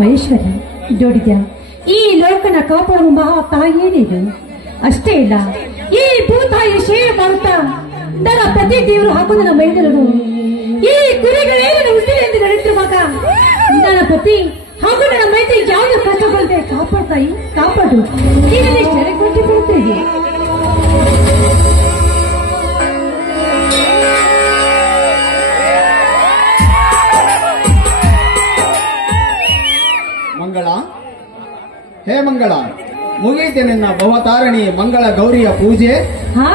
ಮಹೇಶ್ವರಿ ಜೋಡಿದ ಈ ಲೋಕನ ಕಾಪಾಡುವ ಮಹಾ ತಾಯಿಯೇನಿದು. ಅಷ್ಟೇ ಇಲ್ಲ, ಈ ಭೂತಾಯಿ ಸೇವೆ ಮಾಡುತ್ತಾ ನನ್ನ ಪ್ರತಿ ದೇವರು ಹಾಕುವ ನನ್ನ ಮೈದರರು ಈ ಕುರಿಗಳೇನು ಉಸಿರೆಂದು ನಡೆಯುತ್ತಿರುವಾಗ ನನ್ನ ಪತಿ ಹಾಗೂ ನನ್ನ ಮೈತ್ರಿ ಯಾವುದೇ ಕಷ್ಟ ಬರದೆ ಕಾಪಾಡ್ತಾಯಿ ಕಾಪಾಡು ಈಗಲೇ ಕೊಟ್ಟು ಬರುತ್ತೇವೆ. ಮಂಗಳ, ಹೇ ಮಂಗಳ, ಮುಗೀತೆ ನಿನ್ನ ಭವತಾರಣಿ ಮಂಗಳ ಗೌರಿಯ ಪೂಜೆ? ಹಾ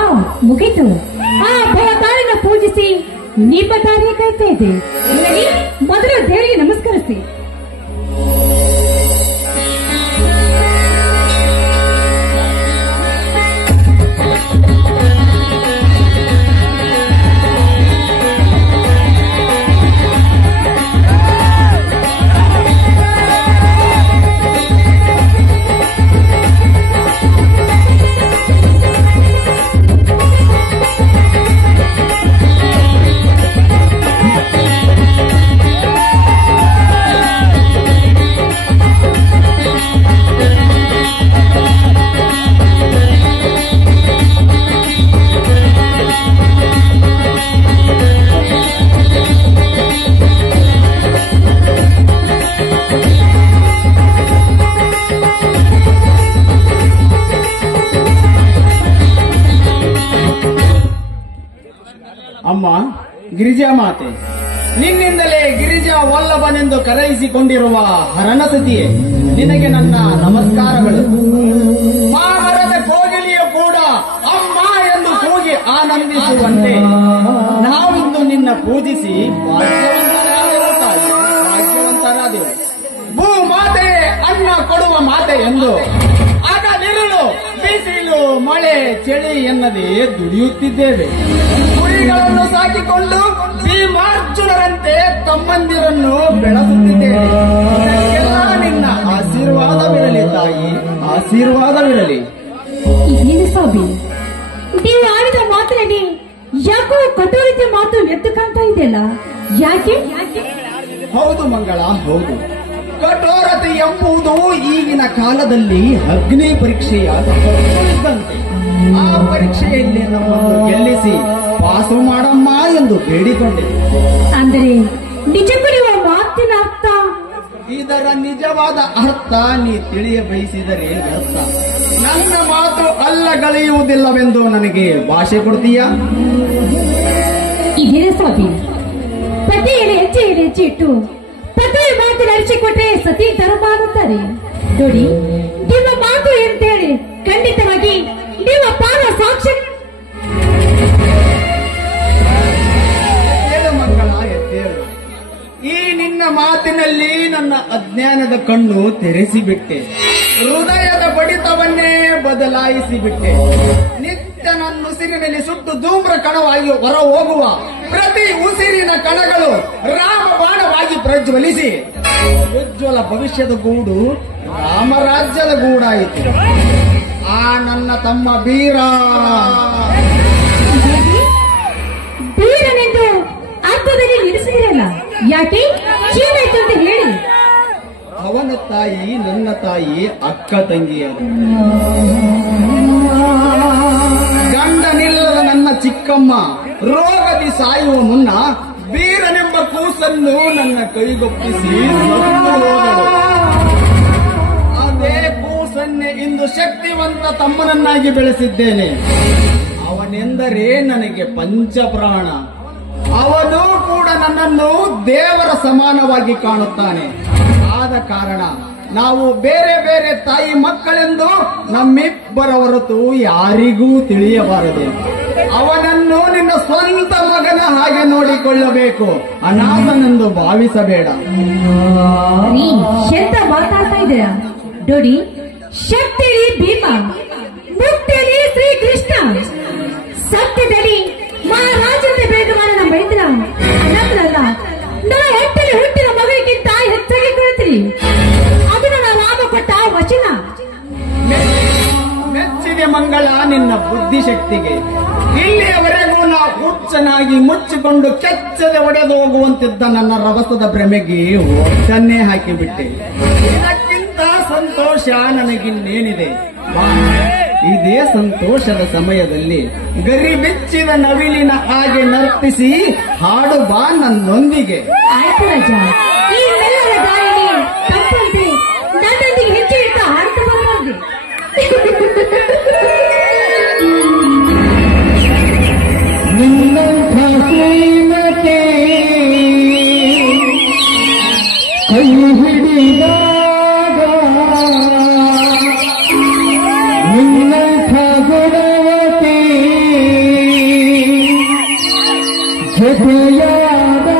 ಮುಗೀತು. ಆ ಭವತಾರಿನ ಪೂಜಿಸಿ ನಿಮ್ಮ ದಾರಿ ಕಾಯ್ತಾ ಇದೆ. ಮೊದಲು ದೇವರಿಗೆ ನಮಸ್ಕರಿಸಿ. ಅಮ್ಮ ಗಿರಿಜಾ ಮಾತೆ, ನಿನ್ನಿಂದಲೇ ಗಿರಿಜಾ ವಲ್ಲಭನೆಂದು ಕರೆಯಿಸಿಕೊಂಡಿರುವ ಹರಣಸತಿಯೇ, ನಿನಗೆ ನನ್ನ ನಮಸ್ಕಾರಗಳು. ಮಾಹರದ ಕೋಗಿಲಿಯು ಕೂಡ ಅಮ್ಮ ಎಂದು ಕೂಗಿ ಆನಂದಿಸುವಂತೆ ನಾವಿಂದು ನಿನ್ನ ಪೂಜಿಸಿ ಭಾಗ್ಯವಂತರಾದೆವು. ಭೂ ಮಾತೆ ಅನ್ನ ಕೊಡುವ ಮಾತೆ ಎಂದು ಹಗಲಿರುಳು ಬಿಸಿಲು ಮಳೆ ಚಳಿ ಎನ್ನದೇ ದುಡಿಯುತ್ತಿದ್ದೇವೆ. ಕುರಿಗಳನ್ನು ಸಾಕಿಕೊಂಡು ಭೀಮಾರ್ಜುನರಂತೆ ತಮ್ಮಂದಿರನ್ನು ಬೆಳೆಸುತ್ತಿದ್ದೇವೆ. ಇದಕ್ಕೆಲ್ಲ ನಿನ್ನ ಆಶೀರ್ವಾದವಿರಲಿ ತಾಯಿ, ಆಶೀರ್ವಾದವಿರಲಿ. ಏನು ಸ್ವಾಮಿ, ನೀವು ಆಡಿದ ಮಾತಿನಲ್ಲಿ ಯಾಕೋ ಕಠೋರತೆ ಮಾತು ಎದ್ದು ಕಾಣ್ತಾ ಇದೆಯಲ್ಲ, ಯಾಕೆ? ಹೌದು ಮಂಗಳ, ಹೌದು. ಕಠೋರತೆ ಎಂಬುದು ಈಗಿನ ಕಾಲದಲ್ಲಿ ಅಗ್ನಿ ಪರೀಕ್ಷೆಯಾದಂತೆ. ಆ ಪರೀಕ್ಷೆಯಲ್ಲಿ ನಮ್ಮನ್ನು ಗೆಲ್ಲಿಸಿ ಪಾಸು ಮಾಡಮ್ಮ ಎಂದು ಬೇಡಿಕೊಂಡೆ. ಅಂದರೆ ನಿಜಕ್ಕೂ ನೀವು ಮಾತಿನ ಅರ್ಥ? ಇದರ ನಿಜವಾದ ಅರ್ಥ ನೀ ತಿಳಿಯ ಬಯಸಿದರೆ ಅರ್ಥ. ನನ್ನ ಮಾತು ಅಲ್ಲಗಳೆಯುವುದಿಲ್ಲವೆಂದು ನನಗೆ ಭಾಷೆ ಕೊಡ್ತೀಯಾ? ಇದೇನ ಸ್ವಾಮಿ, ಪತಿಯಲ್ಲಿ ಹೆಜ್ಜೆ ಇಟ್ಟು ಪತಿಯ ಮಾತು ನಡೆಸಿಕೊಟ್ಟರೆ ಸತಿ ಧರ್ಮ ಆಗುತ್ತಾರೆ. ನೋಡಿ, ನಿಮ್ಮ ಮಾತು ಅಂತೇಳಿ ಖಂಡಿತವಾಗಿ ನಿಮ್ಮ ಪಾದ ಸಾಕ್ಷಿ. ಮಂಗಳ ಎದ್ದೇಳು. ಈ ನಿನ್ನ ಮಾತಿನಲ್ಲಿ ನನ್ನ ಅಜ್ಞಾನದ ಕಣ್ಣು ತೆರೆಸಿಬಿಟ್ಟೆ, ಹೃದಯದ ಬಡಿತವನ್ನೇ ಬದಲಾಯಿಸಿಬಿಟ್ಟೆ. ನಿತ್ಯ ನನ್ನ ಉಸಿರಿನಲ್ಲಿ ಸುಟ್ಟು ಧೂಮ್ರ ಕಣವಾಗಿ ಹೊರ ಹೋಗುವ ಪ್ರತಿ ಉಸಿರಿನ ಕಣಗಳು ರಾಮಬಾಣವಾಗಿ ಪ್ರಜ್ವಲಿಸಿ ಉಜ್ವಲ ಭವಿಷ್ಯದ ಗೂಡು ರಾಮರಾಜ್ಯದ ಗೂಡಾಯಿತು. ಆ ನನ್ನ ತಮ್ಮ ಬೀರನೆಂದು ಅರ್ಥದಲ್ಲಿ ನಿಲ್ಲಿಸಿದಿರಲ್ಲ, ಯಾಕೆ ಜೀವಾಯ್ತು ಅಂತ ಹೇಳಿ. ಅವನ ತಾಯಿ ನನ್ನ ತಾಯಿ ಅಕ್ಕ ತಂಗಿಯರು. ಗಂಡನಿಲ್ಲದ ನನ್ನ ಚಿಕ್ಕಮ್ಮ ರೋಗದಿ ಸಾಯುವ ಮುನ್ನ ಬೀರನೆಂಬ ಕೂಸನ್ನು ನನ್ನ ಕೈಗೊಪ್ಪಿಸಿ ಹೋದಳು. ಅದೇ ಕೂಸನ್ನೇ ಇಂದು ಶಕ್ತಿವಂತ ತಮ್ಮನನ್ನಾಗಿ ಬೆಳೆಸಿದ್ದೇನೆ. ಅವನೆಂದರೆ ನನಗೆ ಪಂಚಪ್ರಾಣ. ಅವನು ಕೂಡ ನನ್ನನ್ನು ದೇವರ ಸಮಾನವಾಗಿ ಕಾಣುತ್ತಾನೆ. ಆದ ಕಾರಣ ನಾವು ಬೇರೆ ಬೇರೆ ತಾಯಿ ಮಕ್ಕಳೆಂದು ನಮ್ಮಿಬ್ಬರ ಹೊರತು ಯಾರಿಗೂ ತಿಳಿಯಬಾರದು. ಅವನನ್ನು ನಿನ್ನ ಸ್ವಂತ ಮಗನ ಹಾಗೆ ನೋಡಿಕೊಳ್ಳಬೇಕು, ಅನಾಥನೆಂದು ಭಾವಿಸಬೇಡ. ನೀ ಎಂತ ಮಾತಾಡ್ತಾ ಇದ್ದೀರಾ ನೋಡಿ. ಶಕ್ತಿಲಿ ಭೀಮ, ಮುಕ್ತಿಯಲ್ಲಿ ಶ್ರೀಕೃಷ್ಣ, ಸತ್ಯದಲ್ಲಿ ಮಹಾರಾಜಂತೆ ಬೆಳೆದವರ ನಮ್ಮ ಮೈತ್ರ ನಮ್ಮಲ್ಲ. ನಮ್ಮ ಹೊಟ್ಟೆಲಿ ಹುಟ್ಟಿದ ಮಗುವಿಗಿಂತ ಹೆಚ್ಚಾಗಿ ಕೊಡ್ತೀರಿ. ಅದು ನನ್ನ ರಾಮ ಕೊಟ್ಟ ವಚನ. ಮೆಚ್ಚಿದೆ ಮಂಗಳ ನಿನ್ನ ಬುದ್ಧಿಶಕ್ತಿಗೆ. ಇಲ್ಲಿಯವರೆಗೂ ನಾ ಹುಚ್ಚನಾಗಿ ಮುಚ್ಚಿಕೊಂಡು ಕೆಚ್ಚದೆ ಒಡೆದು ಹೋಗುವಂತಿದ್ದ ನನ್ನ ರಭಸದ ಭ್ರಮೆಗೆ ಒಟ್ಟನ್ನೇ ಹಾಕಿಬಿಟ್ಟೆ. ಇದಕ್ಕಿಂತ ಸಂತೋಷ ನನಗಿನ್ನೇನಿದೆ? ಇದೇ ಸಂತೋಷದ ಸಮಯದಲ್ಲಿ ಗರಿಬೆಚ್ಚಿದ ನವಿಲಿನ ಹಾಗೆ ನರ್ತಿಸಿ ಹಾಡು ಬಾ ನನ್ನೊಂದಿಗೆ. ಆಯ್ತು ರಾಜ, ಈ ಮೆಲ್ಲದ ಗಾಯನಿ ತಪ್ಪಂತೆ ನನ್ನೊಂದಿಗೆ ಹೆಚ್ಚು ಇಟ್ಟು ಹಾಡ್ತಾ ಬರಬಾರ್ದು. ಕೈ ಹಿಡಿದಾಗ ನಿನ್ನಂಥ ಗುಣವತಿ ಜೊತೆಯಾದಾಗ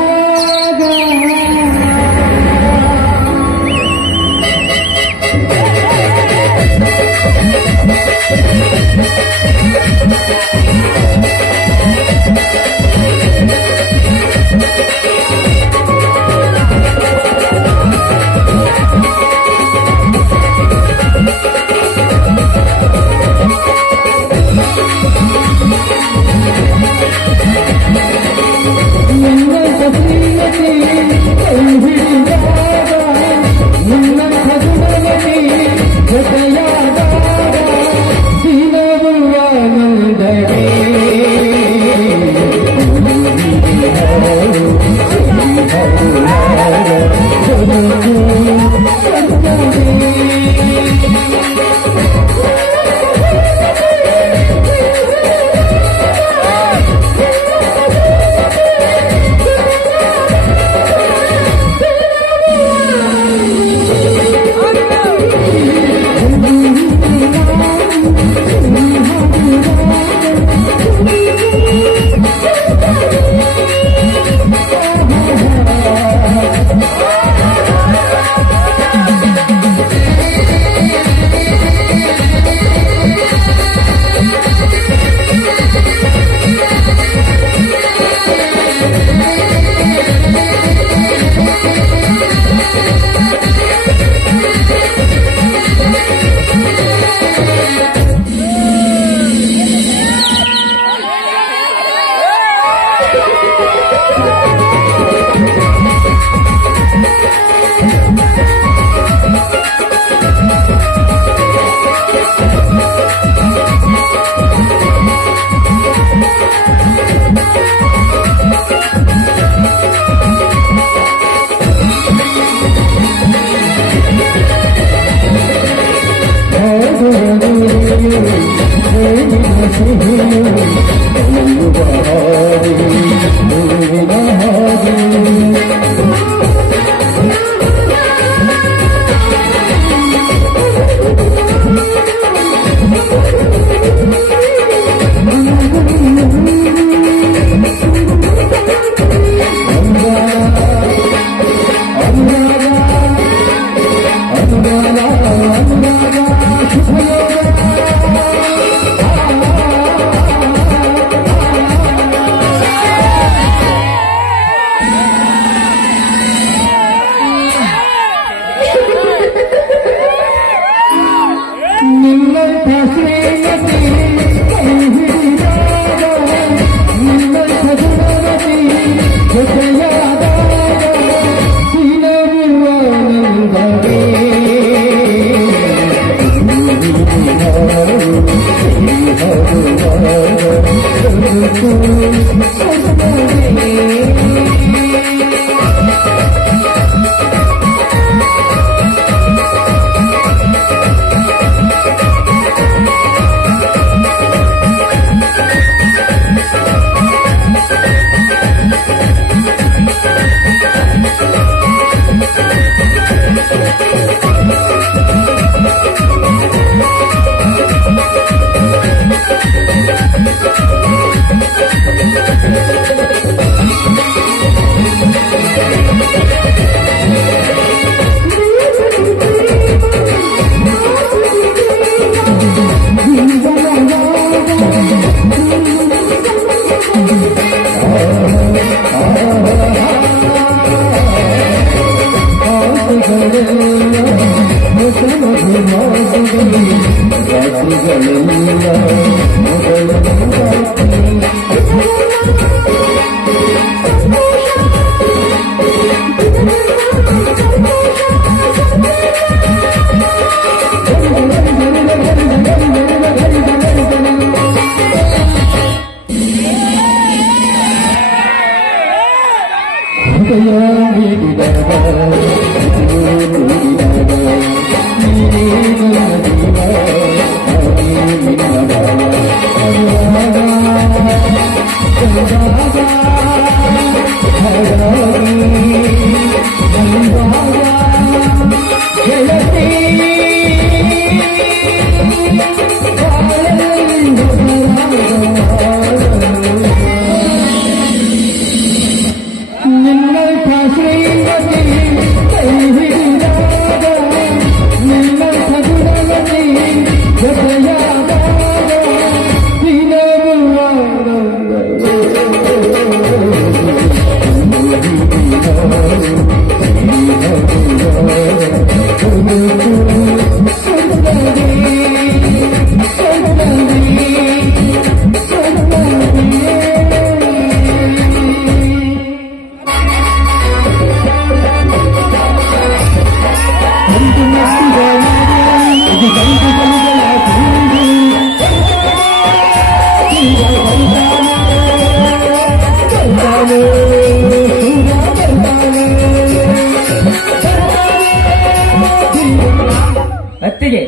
ಅತ್ತಿಗೆ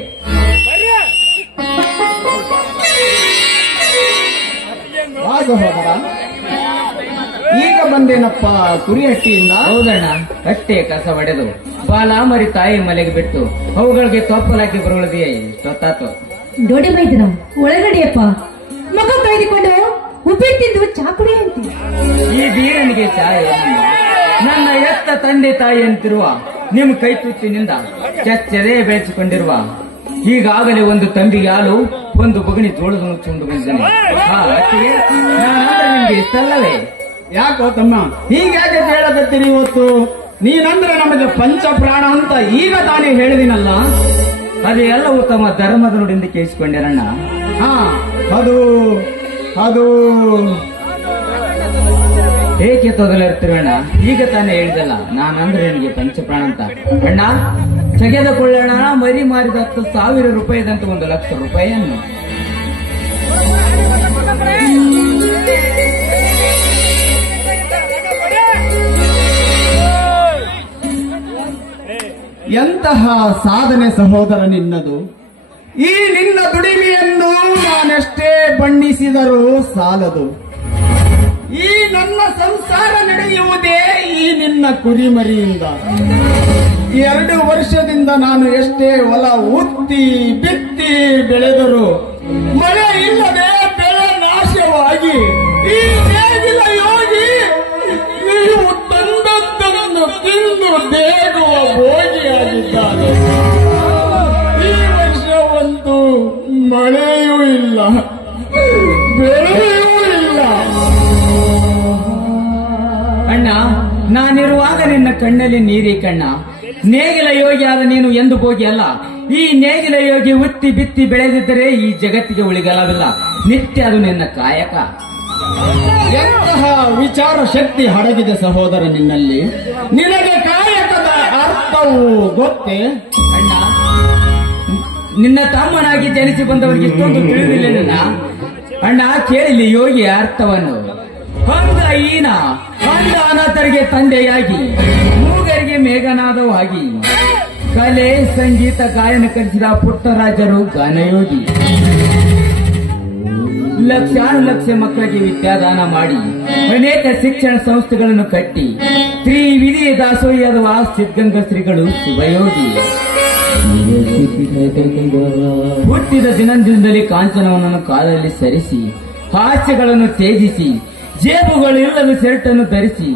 ಸಹೋದರ, ಈಗ ಬಂದೇನಪ್ಪ ಕುರಿಹಟ್ಟಿಯಿಂದ. ಹೌದಣ್ಣ, ಅಟ್ಟೆ ಕಸ ಹೊಡೆದು ಬಾಲ ಮರಿ ತಾಯಿ ಮನೆಗೆ ಬಿಟ್ಟು ಅವುಗಳಿಗೆ ತೊಪ್ಪಲಾಕಿ ಬರುವುದೇ ಇಷ್ಟೊತ್ತಾತು. ನೋಡಿ ಬೈದ್ರ ಒಳಗಡೆಯಪ್ಪ, ಮಗ ಕಾಯ್ದುಕೊಂಡು ಉಪ್ಪಿಟ್ಟು ತಿಂದು ಚಾ ಕುಡಿಯಂತೆ. ಈ ಬೀರನಿಗೆ ಚಾಯ್ ನನ್ನ ಎತ್ತ ತಂದೆ ತಾಯಿ ಅಂತಿರುವ ನಿಮ್ ಕೈ ತುತ್ತಿನಿಂದ ಕೆಚ್ಚದೆ ಬೆಳೆಸಿಕೊಂಡಿರುವ ಈಗಾಗಲೇ ಒಂದು ತಂಬಿಗೆ ಹಾಲು, ಒಂದು ಬಗಣಿ ಜೋಳದ ಚುಂಡು ಬಂದಿದ್ದೇನೆ. ನಾನಂದ್ರೆ ನಿಮ್ಗೆ ಇಷ್ಟಲ್ಲವೇ? ಯಾಕೋ ತಮ್ಮ ಹೀಗ್ಯಾಕೆ ಹೇಳಕತ್ತೀರಿ? ಇವತ್ತು ನೀನಂದ್ರೆ ನಮಗೆ ಪಂಚ ಪ್ರಾಣ ಅಂತ ಈಗ ತಾನೇ ಹೇಳಿದಿನಲ್ಲ. ಅದೇ ಎಲ್ಲವೂ ತಮ್ಮ ಧರ್ಮದ ನುಡಿಯಿಂದ ಕೇಳಿಸಿಕೊಂಡೇನಣ್ಣ. ಹಾ, ಅದು ಅದು ಏಕೆ ತೊದಲಿರ್ತೀರಣ್ಣ? ಈಗ ತಾನೇ ಹೇಳಿದಲ್ಲ, ನಾನಂದ್ರೆ ನಿನಗೆ ಪಂಚಪ್ರಾಣ ಅಂತ. ಅಣ್ಣ, ತೆಗೆದುಕೊಳ್ಳೋಣ ಮರಿ ಮಾರಿದ 10,000 ರೂಪಾಯಿದಂತ 1,00,000 ರೂಪಾಯಿಯನ್ನು. ಎಂತಹ ಸಾಧನೆ ಸಹೋದರ ನಿನ್ನದು. ಈ ನಿನ್ನ ದುಡಿಮೆಯನ್ನು ನಾನೆಷ್ಟೇ ಬಣ್ಣಿಸಿದರೂ ಸಾಲದು. ಈ ನನ್ನ ಸಂಸಾರ ನಡೆಯುವುದೇ ಈ ನಿನ್ನ ಕುರಿಮರಿಯಿಂದ. 2 ವರ್ಷದಿಂದ ನಾನು ಎಷ್ಟೇ ಹೊಲ ಉತ್ತಿ ಬಿತ್ತಿ ಬೆಳೆದರೂ ಮಳೆ ಇಲ್ಲದೆ ಬೆಳೆ ನಾಶವಾಗಿ ಈ ನೇಗಿಲ ಯೋಗಿ ನೀವು ತಂದದ್ದನ್ನು ತಿಂದು ಬೇಗುವ ಭೋಗಿಯಾಗಿದ್ದಾನೆ. ಈ ವರ್ಷವಂತೂ ಮಳೆಯೂ ಇಲ್ಲ, ಬೆಳೆಯೂ ಇಲ್ಲ. ಅಣ್ಣ, ನಾನಿರುವಾಗ ನಿನ್ನ ಕಣ್ಣಲ್ಲಿ ನೀರಿ ಕಣ್ಣ. ನೇಗಿಲ ಯೋಗಿ ಆದ ನೀನು ಎಂದು ಹೋಗಿ ಅಲ್ಲ. ಈ ನೇಗಿಲ ಯೋಗಿ ಉತ್ತಿ ಬಿತ್ತಿ ಬೆಳೆದಿದ್ದರೆ ಈ ಜಗತ್ತಿಗೆ ಉಳಿಗಲವಿಲ್ಲ. ನಿತ್ಯ ಅದು ನಿನ್ನ ಕಾಯಕ. ಎಂತಹ ವಿಚಾರ ಶಕ್ತಿ ಹಡಗಿದೆ ಸಹೋದರ ನಿನ್ನಲ್ಲಿ. ನಿನಗೆ ಕಾಯಕದ ಅರ್ಥವು ಗೊತ್ತೇ? ಅಣ್ಣ, ನಿನ್ನ ತಮ್ಮನಾಗಿ ಜನಿಸಿ ಬಂದವರಿಗೆ ಇಷ್ಟೊಂದು ತಿಳಿದಿಲ್ಲ. ಅಣ್ಣ ಕೇಳಿಲಿ ಯೋಗಿ ಅರ್ಥವನ್ನು. ಅಂದ ಈನ ಅಂದ ಅನಾಥರಿಗೆ ತಂದೆಯಾಗಿ, ಮೂಗರಿಗೆ ಮೇಘನಾದವಾಗಿ, ಕಲೆ ಸಂಗೀತ ಗಾಯನ ಕಲಿಸಿದ ಪುಟ್ಟರಾಜರು ಗಾನಯೋಗಿ. ಲಕ್ಷಾನುಲಕ್ಷ ಮಕ್ಕಳಿಗೆ ವಿದ್ಯಾದಾನ ಮಾಡಿ ಅನೇಕ ಶಿಕ್ಷಣ ಸಂಸ್ಥೆಗಳನ್ನು ಕಟ್ಟಿ ತ್ರಿವಿಧಿ ದಾಸೋಹಿಯಾದವ ಸಿದ್ಧಗಂಗಾ ಶ್ರೀಗಳು ಶಿವಯೋಗಿ. ಹುಟ್ಟಿದ ದಿನದಿಂದಲೇ ಕಾಂಚನವನ್ನು ಕಾಲಲ್ಲಿ ಸರಿಸಿ, ಹಾಸ್ಯಗಳನ್ನು ತ್ಯಜಿಸಿ, ಜೇಬುಗಳಿಲ್ಲದ ಶರ್ಟನ್ನು ಧರಿಸಿ,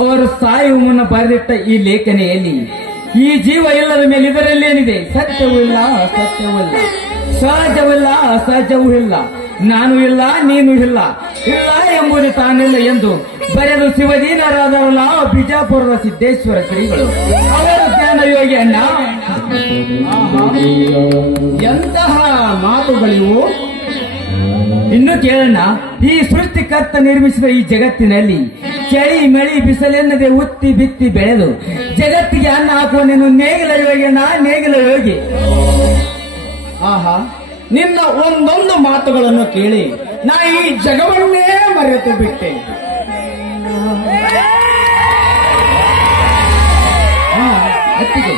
ಅವರು ಸಾಯುವ ಮುನ್ನ ಬರೆದಿಟ್ಟ ಈ ಲೇಖನೆಯಲ್ಲಿ ಈ ಜೀವ ಇಲ್ಲದ ಮೇಲೆ ಇದರಲ್ಲೇನಿದೆ? ಸತ್ಯವೂ ಇಲ್ಲ, ಅಸತ್ಯವೂ ಇಲ್ಲ, ಸಹಜವಿಲ್ಲ, ಅಸಹಜವೂ ಇಲ್ಲ, ನಾನು ಇಲ್ಲ, ನೀನು ಇಲ್ಲ, ಇಲ್ಲ ಎಂಬುದು ತಾನಿಲ್ಲ ಎಂದು ಬರೆದು ಶಿವದೀನರಾದರಲ್ಲ ಬಿಜಾಪುರದ ಸಿದ್ದೇಶ್ವರ ಶ್ರೀಗಳು. ಅವರು ಜ್ಞಾನ ಯೋಗಿ ಅಣ್ಣ. ಎಂತಹ ಮಾತುಗಳಿವು? ಇನ್ನು ಕೇಳೋಣ. ಈ ಸೃಷ್ಟಿಕರ್ತ ನಿರ್ಮಿಸಿದ ಈ ಜಗತ್ತಿನಲ್ಲಿ ಚಳಿ ಮಳಿ ಬಿಸಿಲೆನ್ನದೆ ಉತ್ತಿ ಬಿತ್ತಿ ಬೆಳೆದು ಜಗತ್ತಿಗೆ ಅನ್ನ ಹಾಕುವ ನೀನು ನೇಗಿಲ ಯೋಗಿ ಅಣ್ಣ, ನೇಗಿಲ ಯೋಗಿ. ಆಹಾ, ನಿನ್ನ ಒಂದೊಂದು ಮಾತುಗಳನ್ನು ಕೇಳಿ ನಾ ಈ ಜಗವನ್ನೇ ಮರೆತು ಬಿಟ್ಟೆ. ಅತ್ತಿಗೆ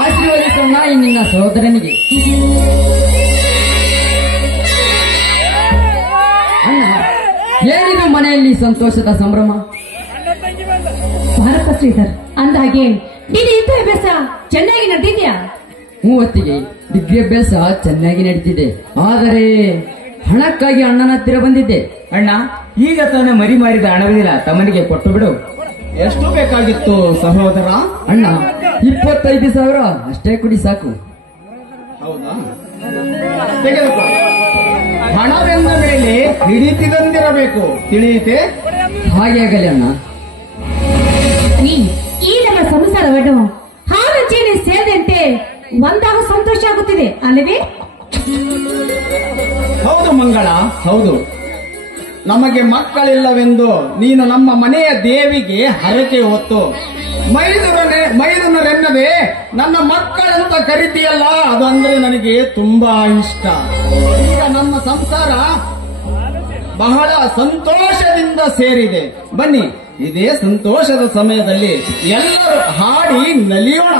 ಆಶೀರ್ವದಿಸೋಣ ಈ ನಿನ್ನ ಸಹೋದರನಿಗೆ. ಅಣ್ಣ, ಏನಿದು ಮನೆಯಲ್ಲಿ ಸಂತೋಷದ ಸಂಭ್ರಮ? ಭಾರತ ಶ್ರೀಧರ್ ಅಂದಾಗೆ ನೀನು ವಿದ್ಯಾಭ್ಯಾಸ ಚೆನ್ನಾಗಿ ನಡೆದಿದ್ಯಾ? ಮೂವತ್ತಿಗೆ ವಿದ್ಯಾಭ್ಯಾಸ ಚೆನ್ನಾಗಿ ನಡೀತಿದೆ. ಆದರೆ ಹಣಕ್ಕಾಗಿ ಅಣ್ಣನ ಹತ್ತಿರ ಬಂದಿದ್ದೆ. ಅಣ್ಣ, ಈಗ ತಾನೇ ಮರಿ ಮಾರಿದ ಹಣವಿಲ್ಲ, ತಮ್ಮನಿಗೆ ಕೊಟ್ಟು ಬಿಡು. ಎಷ್ಟು ಬೇಕಾಗಿತ್ತು ಸಹೋದರ? ಅಣ್ಣ, 25,000 ಅಷ್ಟೇ ಕೊಡಿ ಸಾಕು. ಹೌದಾ? ತೆಗೆದುಕೋ. ಹಣವೆಂದ ಮೇಲೆ ಹಿಡಿತಿದಂದಿರಬೇಕು, ತಿಳಿಯಿತೆ? ಹಾಗೆ ಆಗಲಿ ಅಣ್ಣ. ನೀ ಈ ನಮ್ಮ ಸಂಸಾರವನ್ನು ಹಾಲು ಜೇನು ಸೇರಿದಂತೆ ಒಂದಾಗ ಸಂತೋಷ ಆಗುತ್ತಿದೆ ಅಲ್ಲವೇ? ಹೌದು ಮಂಗಳ, ಹೌದು. ನಮಗೆ ಮಕ್ಕಳಿಲ್ಲವೆಂದು ನೀನು ನಮ್ಮ ಮನೆಯ ದೇವಿಗೆ ಹರಕೆ ಹೊತ್ತು ಮೈದುನರೆನ್ನದೆ ನನ್ನ ಮಕ್ಕಳಂತ ಕರಿತೀಯಲ್ಲ, ಅದು ಅಂದ್ರೆ ನನಗೆ ತುಂಬಾ ಇಷ್ಟ. ಈಗ ನಮ್ಮ ಸಂಸಾರ ಬಹಳ ಸಂತೋಷದಿಂದ ಸೇರಿದೆ. ಬನ್ನಿ, ಇದೇ ಸಂತೋಷದ ಸಮಯದಲ್ಲಿ ಎಲ್ಲರೂ ಹಾಡಿ ನಲಿಯೋಣ.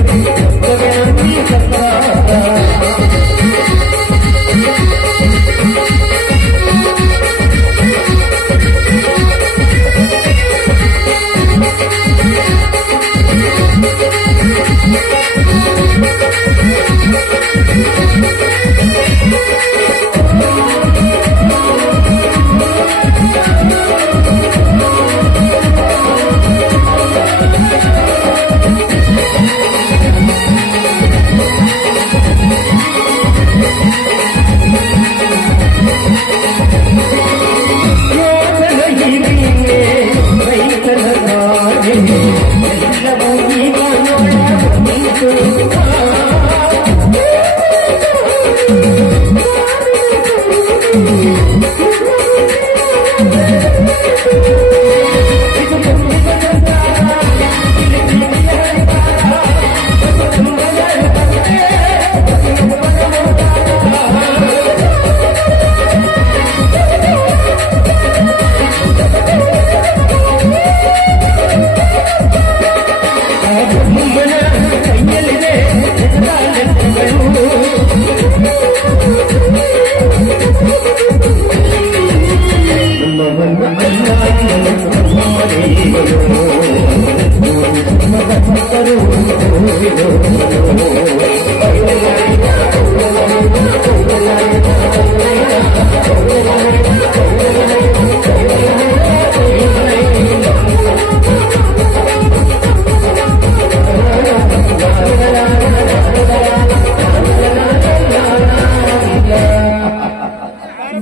Thank you.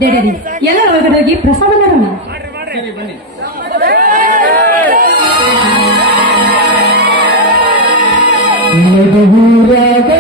ನಡೀರಿ ಎಲ್ಲರ ಒಳಗಡೆ ಹೋಗಿ ಪ್ರಸಾದ ಮಾಡೋಣ. ಸರಿ ಬನ್ನಿ. ನಡುಗೂರಾಗ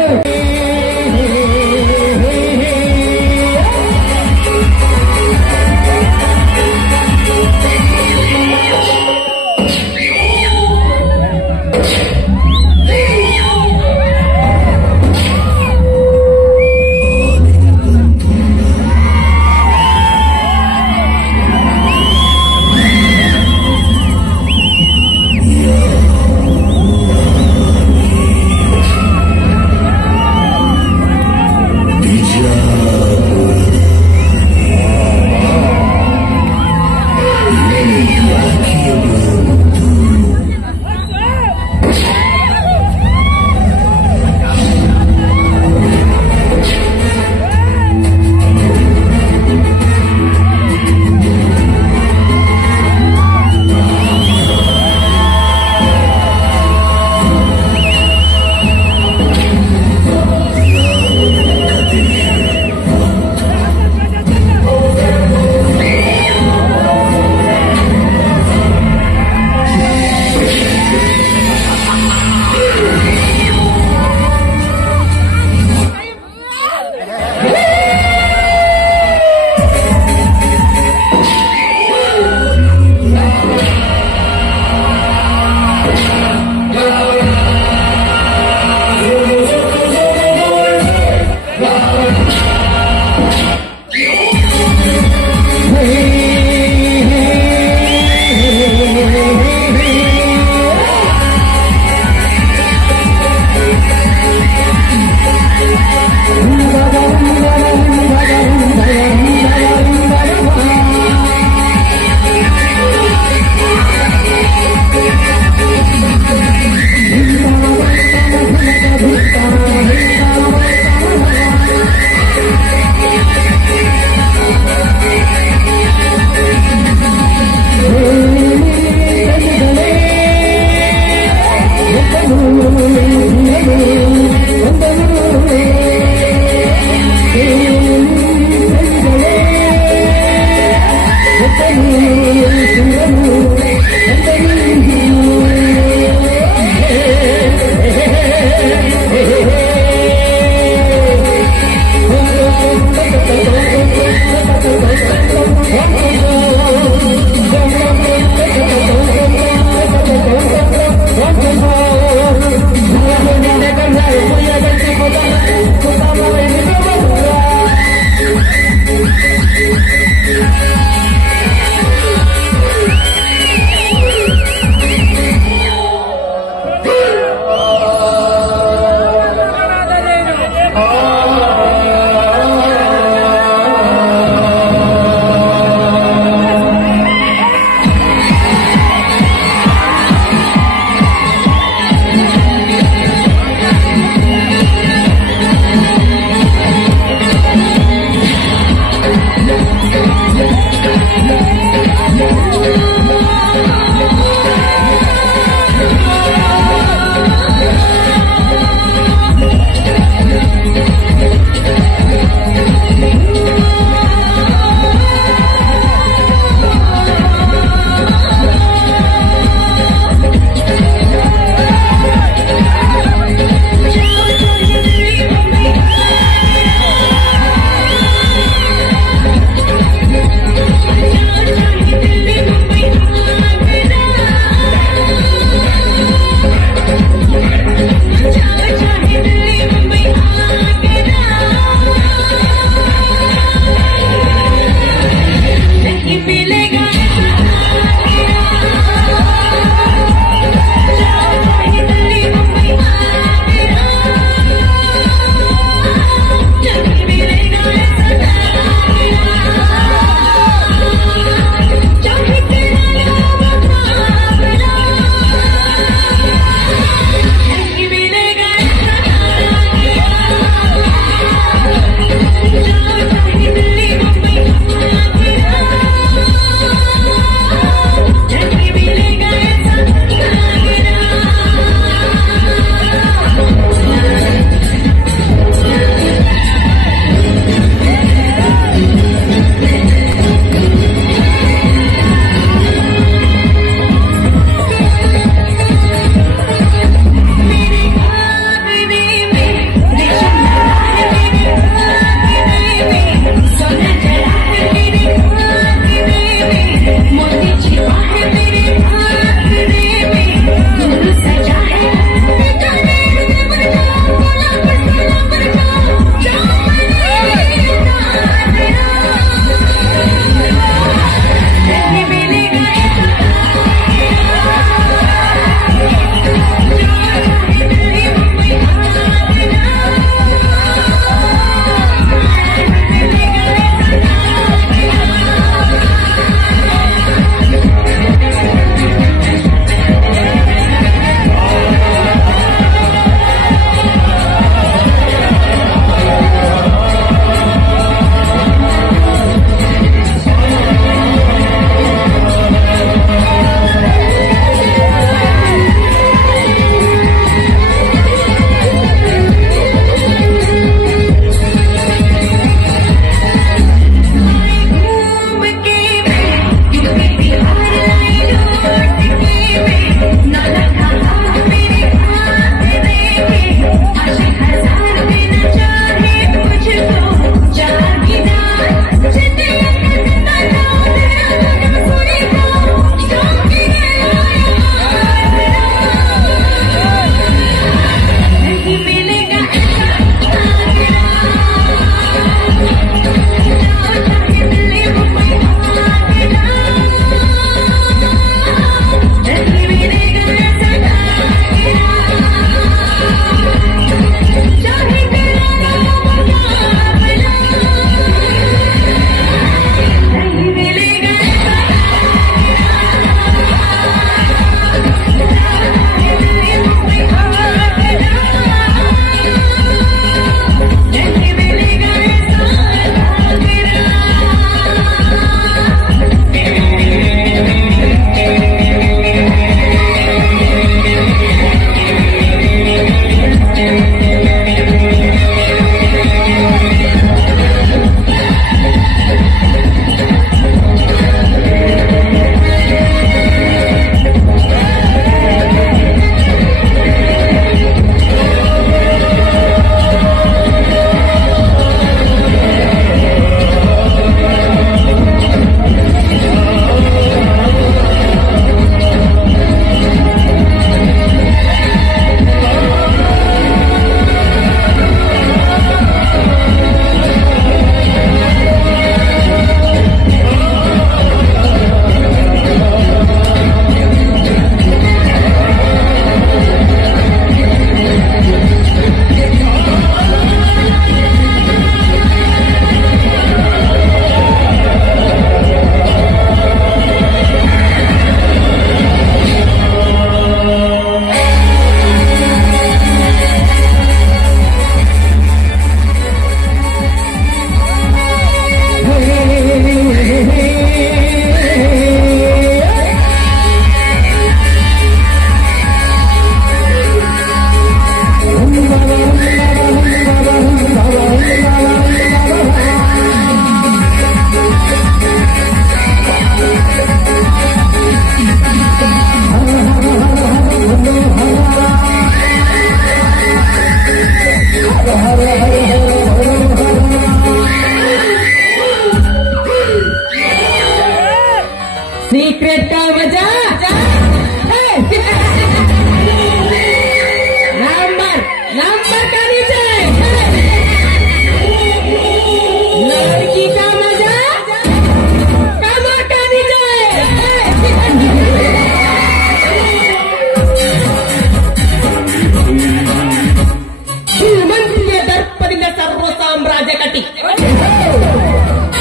ಸರ್ವ ಸಾಮ್ರಾಜ್ಯ ಕಟ್ಟಿ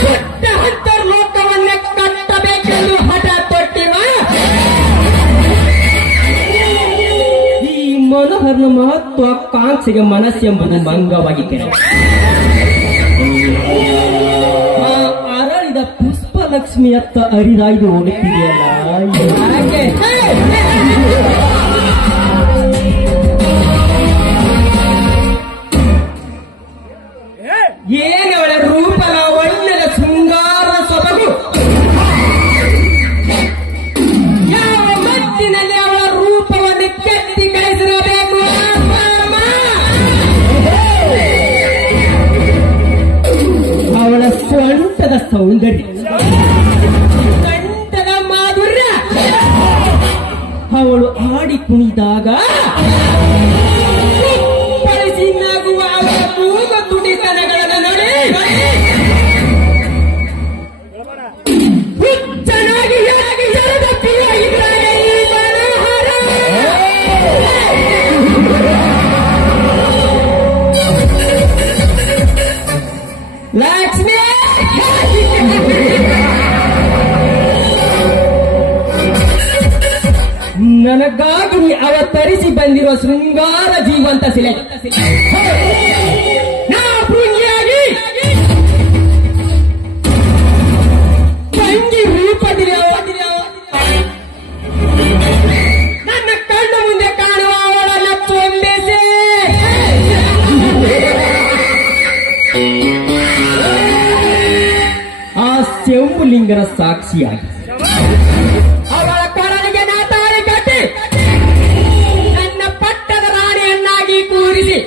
ದೊಡ್ಡ ಅಂತರ್ಲೋಕವನ್ನೇ ಕಟ್ಟಬೇಕೆಂದು ಹಠ ತೊಟ್ಟಿವ ಈ ಮನೋಹರನ ಮಹತ್ವಾಕಾಂಕ್ಷೆಗೆ ಮನಸ್ಸೆಂಬುದು ಮಂಗವಾಗಿ ಅರಳಿದ ಪುಷ್ಪಲಕ್ಷ್ಮಿಯತ್ತ ಅರಿದಾಯ್ದು ಹೋಗುತ್ತಿದೆಯಲ್ಲ ಏನವಳ ರೂಪದ ಒಳ್ಳೆಯ ಶೃಂಗಾರ ಸೊಬಗು ಯಾವ ಮತ್ತಿನಲ್ಲಿ ಅವಳ ರೂಪವನ್ನು ಕೆತ್ತಿ ಕಳಿಸಿರಬೇಕು ಅವಳ ಸ್ವಂತದ ಸೌಂದರ್ಯ ಕಂಠದ ಮಾಧುರ್ಯ ಅವಳು ಆಡಿ ಕುಣಿದಾಗ ಬಳಸಿನಾಗುವ ಅವಳ ಮೂಗ ತುಡಿತನಗಳನ್ನು ನೋಡಿ ಹುಚ್ಚನಾಗಿ ಜರದಪ್ಪಿಯಾಗಿದ್ದಾನೆ ಈ ಮನೋಹರ ಲಕ್ಷ್ಮಿ ನನಗಾಗಿ ಅವತರಿಸಿ ಬಂದಿರುವ ಶೃಂಗಾರ ಜೀವಂತ ಶಿಲೆ ನಾ ಭೃಂಗಿಯಾಗಿ ತಂಗಿ ರೂಪದಿರಿ ನನ್ನ ಕಣ್ಣು ಮುಂದೆ ಕಾಣುವ ಅವಳನ್ನು ಚೊಂಬಿಸಿ ಆ ಶಂಭುಲಿಂಗನ ಸಾಕ್ಷಿಯಾಗಿ ಅವಳ ಕೊರಳಿಗೆ ನಾ ತಾಳಿ ಕಟ್ಟಿ ನನ್ನ ಪಟ್ಟದ ರಾಣಿಯನ್ನಾಗಿ ಕೂರಿಸಿ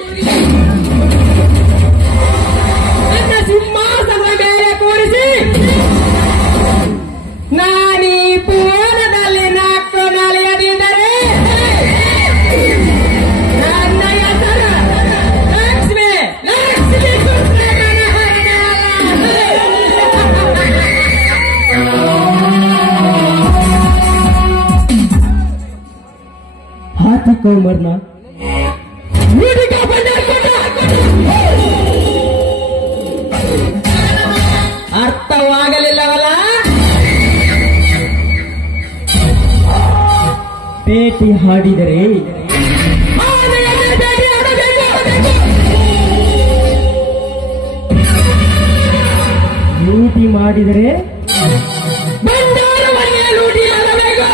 ನನ್ನ ಸಿಂಹಾಸನದ ಮೇಲೆ ಕೂರಿಸಿ ನಾನೀ ಪೂರ್ಣದಲ್ಲಿ ನಾಲ್ಕು ನಾಳೆಯದಿದ್ದರೆ ನನ್ನ ಹೆಸರು ಲಕ್ಷ್ಮಿ ಲಕ್ಷ್ಮಿ हाथी मरना ಅರ್ಥವಾಗಲಿಲ್ಲವಲ್ಲ ಪೇಟಿ ಹಾಡಿದರೆ ಲೂಟಿ ಮಾಡಿದರೆ ಲೂಟಿ ಮಾಡಬೇಕು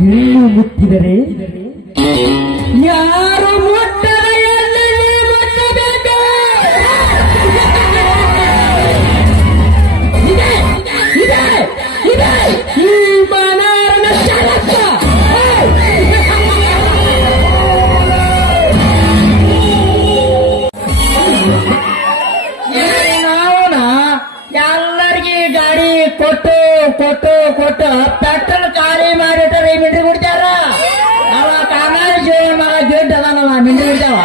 ಹೆಣ್ಣು ಮುಟ್ಟಿದರೆ ಯಾರು ಮುಟ್ಟದ ಹೆಣ್ಣನ್ನು ಮುಟ್ಟಬೇಕು ಇದೆ ಈ ಮನೋಹರನ ಷರತ್ತು ಎಲ್ಲರಿಗೆ ಗಾಡಿ ಕೊಟ್ಟು ಕೊಟ್ಟು ಕೊಟ್ಟು ಪೆಟ್ರೋಲ್ ಖಾಲಿ ಮಾಡಿಟ್ರೆ ಮಿಂಡಿ ಕುಡ್ತಾರ ಅವ ಕಾಮಾರಿ ಜೀವ ಮಗ ಗಿಡ್ ಅದಾನಲ್ಲ ಮಿಂಡಿ ಕುಡ್ತಾವ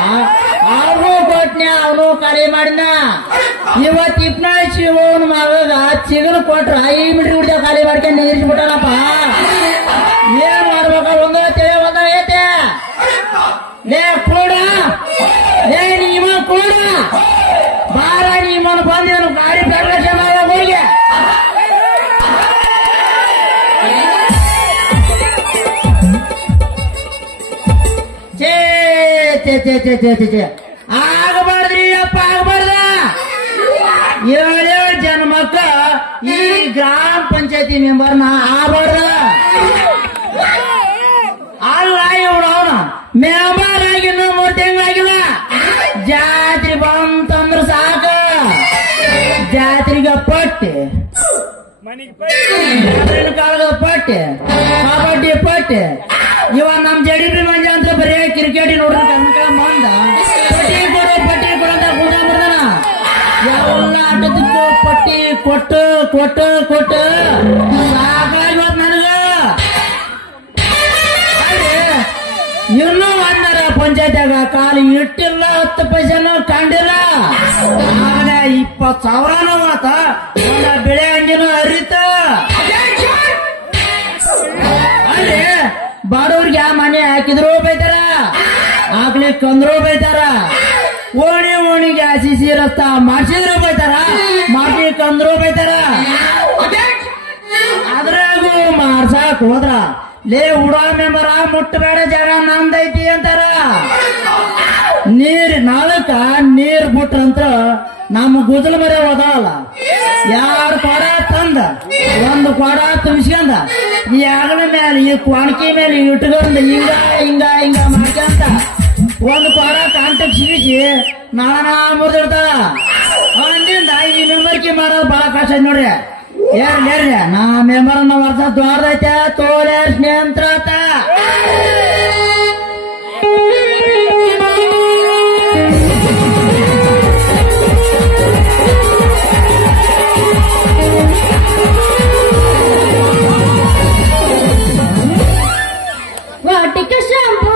ಅವನು ಕೊಟ್ನೆ ಅವನು ಖಾಲಿ ಮಾಡಿನ ಇವತ್ತು ಇಪ್ನಾಳ್ ಶಿವನ ಮಗ ಚಿಗಲು ಕೊಟ್ರ ಈ ಮಿಂಡಿ ಕುಡ್ತಾವ ಖಾಲಿ ಮಾಡ್ಕೊಂಡು ನಿಲ್ಲಿಸ್ಬಿಟ್ಟನಪ್ಪ ಏನ್ ಮಾಡ್ಬೇಕ ಒಂದು ತಿಳಿ ಒಂದ ಐತೆ ಲೇ ಕೂಡ ಲೇ ನೀಮ ಕೂಡ ಬಾರ ನೀಮನ ಬಂದಿವನು ಗಾಡಿ ಪೆಟ್ರೋಲ್ ಹೋಗಿ ಆಗಬಾರ್ದ್ರಿ ಅಪ್ಪ ಆಗಬಾರ್ದ 7 ಜನ್ಮಕ್ಕ ಈ ಗ್ರಾಮ ಪಂಚಾಯತಿ ಮೆಂಬರ್ನ ಆಗಬಾರ್ದ ಅಲ್ಲ ಇವಳು ಅವನು ಮೆಂಬರ್ ಆಗಿನ 3 ತಿಂಗಳಾಗಿಲ್ಲ ಜಾತ್ರೆ ಬಂತಂದ್ರ ಸಾಕ ಜಾತ್ರೆಗೆ ಪಟ್ಟೆ ಕಾಲದ ಪಟ್ಟೆ ಕಬಡ್ಡಿ ಪಟ್ಟೆ ಇವ ನಮ್ ಜಡಿಪಿ ಮಂಜ ಅಂತ ಬರೀ ಕ್ರಿಕೆಟ್ ನೋಡ್ರಿ ಕರ್ನಾಟಕ ಮಂದ ಪಟ್ಟಿ ಕೊಡು ಅಂತ ಕೂಡ ಬರ್ದಾನ ಎಲ್ಲ ಆಟದಕ್ಕೂ ಪಟ್ಟಿ ಕೊಟ್ಟು ಕೊಟ್ಟು ಕೊಟ್ಟು ಸಾಕಾಗಿವತ್ ನನಗ ಇನ್ನೂ ಅಂದಾರ ಪಂಚಾಯತ್ಯಾಗ ಕಾಲು ಇಟ್ಟಿಲ್ಲ 10 ಪೈಸೆನೂ ಕಂಡಿಲ್ಲ ಆಮೇಲೆ 20,000 ಮಾತ ಬೆಳೆ ಅಂಜನು ಹರಿತ ಅಲ್ಲಿ ಬಡವ್ರಿಗೆ ಮನೆ ಹಾಕಿದ್ರು ಬೈತಾರ, ಹಾಕ್ಲಿಕ್ಕೆ ಅಂದ್ರು ಬೈತಾರ, ಓಣಿಗೆ ಸಿಸಿ ರಸ್ತಾ ಮಾಡ್ಸಿದ್ರು ಬೈತಾರ, ಮಾಡ್ಲಿಕ್ಕೆ ಅಂದ್ರು ಬೈತಾರ. ಅದ್ರಾಗೂ ಮಾಡ್ಸಾಕ್ ಹೋದ್ರ ಲೇ ಉಡಾ ಮೆಂಬರ ಮುಟ್ಟಬೇಡ ಜನ ನಂದೈತಿ ಅಂತಾರ. ನಾಳಕ ನೀರ್ ಬಿಟ್ರಂತ್ರ ನಮ್ಮ ಗುಜಲ್ ಮರೆ ಓದಲ್ಲ. 2 ಕೊಡ ತಂದ 1 ಕೊಡ ತುಂಬಿಸ್ಕೊಂಡ ಈ ಅಗಲ ಮೇಲೆ ಈ ಕೊಣಕಿ ಮೇಲೆ ಇಟ್ಕೊಂಡ್ ಹಿಂಗ ಹಿಂಗ ಹಿಂಗ ಮಾಡ್ಕೊಂತ 1 ಕೊಡ ಕಾಂಟಕ್ ಸಿಗಿಸಿ ನಾನ ಮುರಿದಿರ್ತಾಳ. ಅಂದಿಂದ ಈ ಮೆಂಬರ್ಕಿ ಮಾಡೋದು ಬಹಳ ಕಷ್ಟ ನೋಡ್ರಿ. ಏರ್ಲಿ ನಾ ಮೆಂಬರ್ನ ವರ್ಷ ದೊಡ್ಡದೈತೆ ತೋಲೆ ಸ್ನೇಹಿತರ ವಾಟಿಕ ಶಾಂಪೂ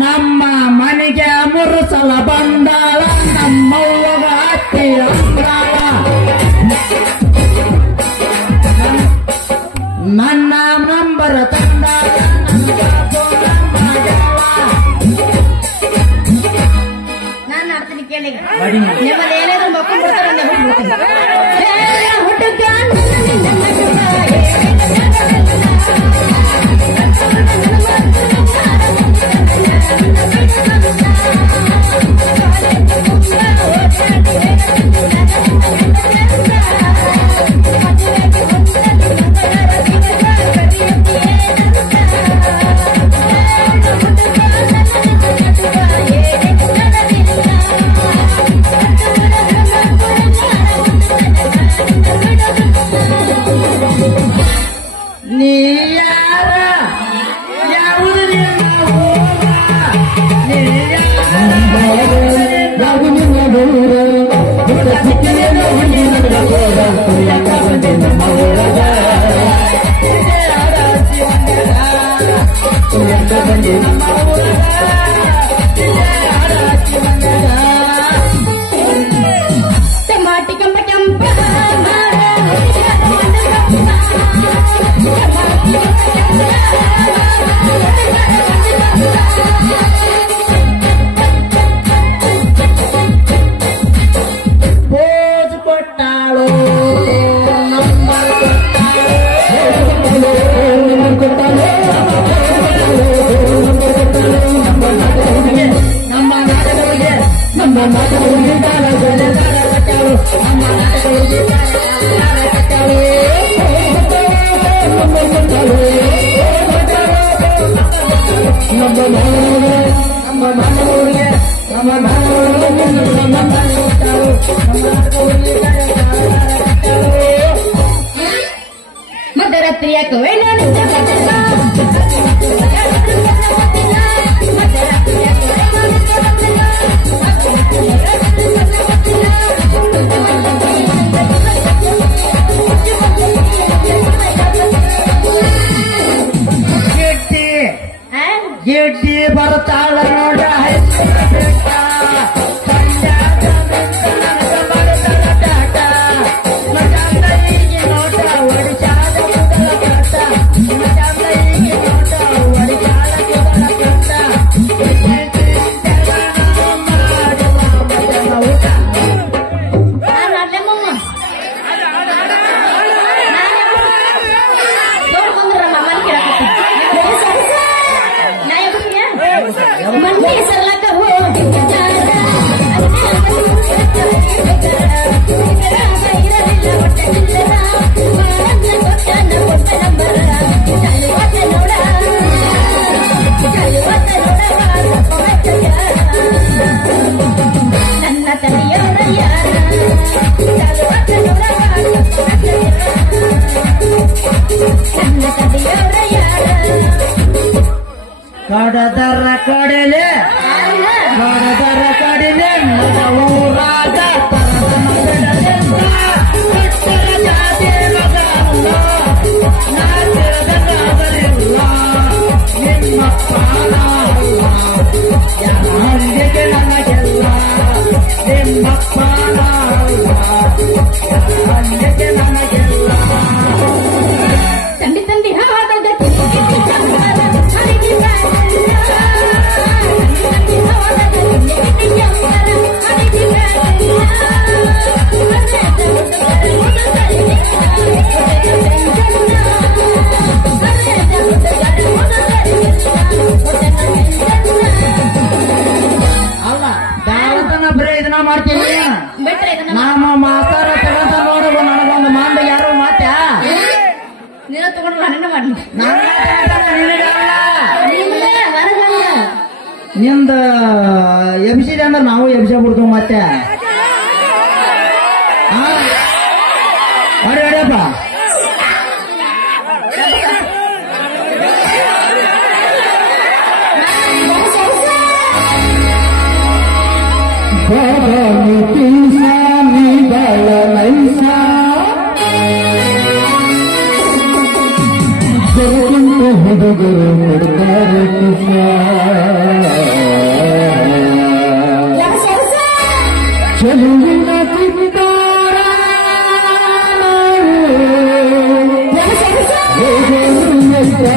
ನಮ್ಮ ಮನೆಗೆ 3 ಸಲ ಬಂದಾಳ ನಮ್ಮವ್ವಗ ಅತ್ತಿ ಅಂದಾಳ. ನನ್ನ ನಂಬರ ತಂದಾಳ ನಾನು ಆಡ್ತೀನಿ ಕೇಳಿ. ನಿಮ್ಮಲ್ಲಿ ಏನಾದ್ರು ಮಕ್ಕಳು ಬಿಡ್ತಾರೆ ನೀ ಯಾರ ಯಾವುದು ಟಮಾಟಿ ಕಂಬ ಕೆಂಪ ಪೋಜ್ ಕೊಟ್ಟಾಳು ನಮ್ಮ ನಾಟಕಗಳಿಗೆ ಮಧ್ಯರಾತ್ರಿಯ ಕವೇಣ ಗಿಡ್ಡಿ ಬರ್ತಾಳ ನೋಡ ಮಂದಿ ಸರ್ಲಕ್ಕ ಕಡದರ ಕಡೆಲೆ ಕಡದರ ಕಡೆಲೆ ಮಗ ಊರಾಗ ಜಾತಿ ಮಗ ಅಲ್ಲ ನಾ ತಿರಗಲಿಲ್ಲ ನಿಮ್ಮಪ್ಪ ಅಲ್ಲ ಯಾರ ಹಳ್ಳಿಗೆ ನನಗೆಲ್ಲ ನಿಮ್ಮಪ್ಪ ಅಲ್ಲ ಯಾರ ಹಳ್ಳಿಗೆ ನನಗೆಲ್ಲ ತಂದೆ ತಂದೆ ಹಾವಾದಾಗ ಅಲ್ಲ ದಾಳತನ ಬರೀ ಇದನ್ನ ಮಾಡ್ತೀವಿ ನಮ್ಮ ಮಾತಾಡ ತಗೊಂತ ನೋಡುವ ನನಗೊಂದು ಮಂದ ಯಾರು ಮಾತ ನೀನ ತಗೊಂಡು ನನ್ನ ಮಾಡಿ ನಿಂದ ಎಬ್ಸಿದೆ ಅಂದ್ರೆ ನಾವು ಎಬ್ಸ ಬಿಡ್ತೀವಿ ಮತ್ತೆ ಹೊಡಿ ಹೊಡಿಯಪ್ಪ ಹುಡುಗರು ಕೊಡ್ತಾರೆ ಚೆಲುವಿನ ತಿಂತಾರ Let's go.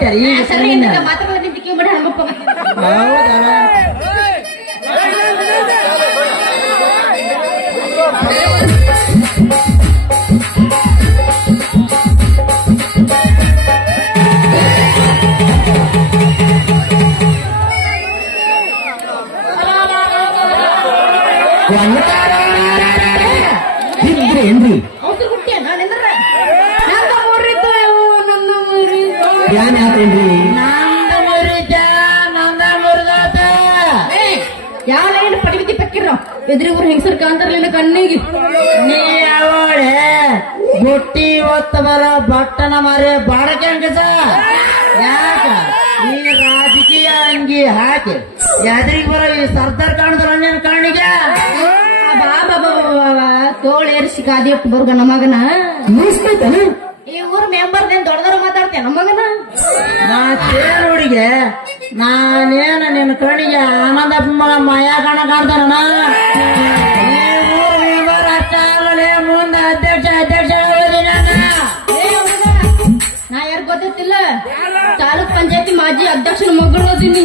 ಬಿಟ್ಟಾರ ಈಗ ಸರಿ ಮಾತಾಡೋದಿದ್ದಕ್ಕೆ ಬಿಡ ಹಂಗಪ್ಪ. ಹೌದಲ್ಲ ಏನ್ರಿ ಅವ್ರು ಹುಟ್ಟಿ ನಾನೆಂದ್ರ ನನ್ನ ಮುರಿತು ನನ್ನ ಮುರಿತು ಯಾನ್ ಹಾಕೇನ್ರಿ ನಂದ ಮುರಿತ ನಂದ ಮುರಿದಾತ ಯಾವ ಏನು ಪಡಿಬಿತಿ ಪಕ್ಕಿರ ಎದುರಿಗೂ ಹೆಂಗಸರ್ ಕಾಂತಾರಲಿಲ್ಲ ಕಣ್ಣಿಗೆ. ನೀ ಅವಳೆ ಬುಟ್ಟಿ ಒತ್ತ ಬರ ಬಟ್ಟನ ಮಾರೆ ಬಾಡಕೆ ಅಂಕಸ ಯಾಕ ಈ ರಾಜಕೀಯ ಅಂಗಿ ಹಾಕಿ ಎದುರಿಗೆ ಬರೋ ಈ ಸರ್ದಾರ್ ಕಾಣಿದ್ರ ನಿನ್ ಕಣ್ಣಿಗೆ ತೋಳು ಏರಿಸಿ ಗಾದಿ ಇಟ್ಟು ಬರ್ಗ ನಮಗನ ಮುಗಿಸ್ತೈತನ ಈ ಊರ್ ಮೆಂಬರ್ದೇನ್ ದೊಡ್ಡದವ್ರು ಮಾತಾಡ್ತೇನೆ ನಮಗನ ಮತ್ತೇನು ಹುಡುಗಿ ನಾನೇನು ನಿನ್ನ ಕಣ್ಣಿಗೆ ಆನಂದಪ್ಪ ಮಗ ಮಾಯಾ ಕಣ ಕಾಣ್ತಾನ ಈ ಊರ್ ಮೆಂಬರ್ ಅಷ್ಟ ಅಲ್ಲೇ ಮುಂದೆ ಅಧ್ಯಕ್ಷ ಆಗೋದಿ ನಾನು ನಾ ಯಾರು ಗೊತ್ತಿಲ್ಲ ತಾಲೂಕ್ ಪಂಚಾಯತಿ ಮಾಜಿ ಅಧ್ಯಕ್ಷನ ಮಗಳು ಓದಿನಿ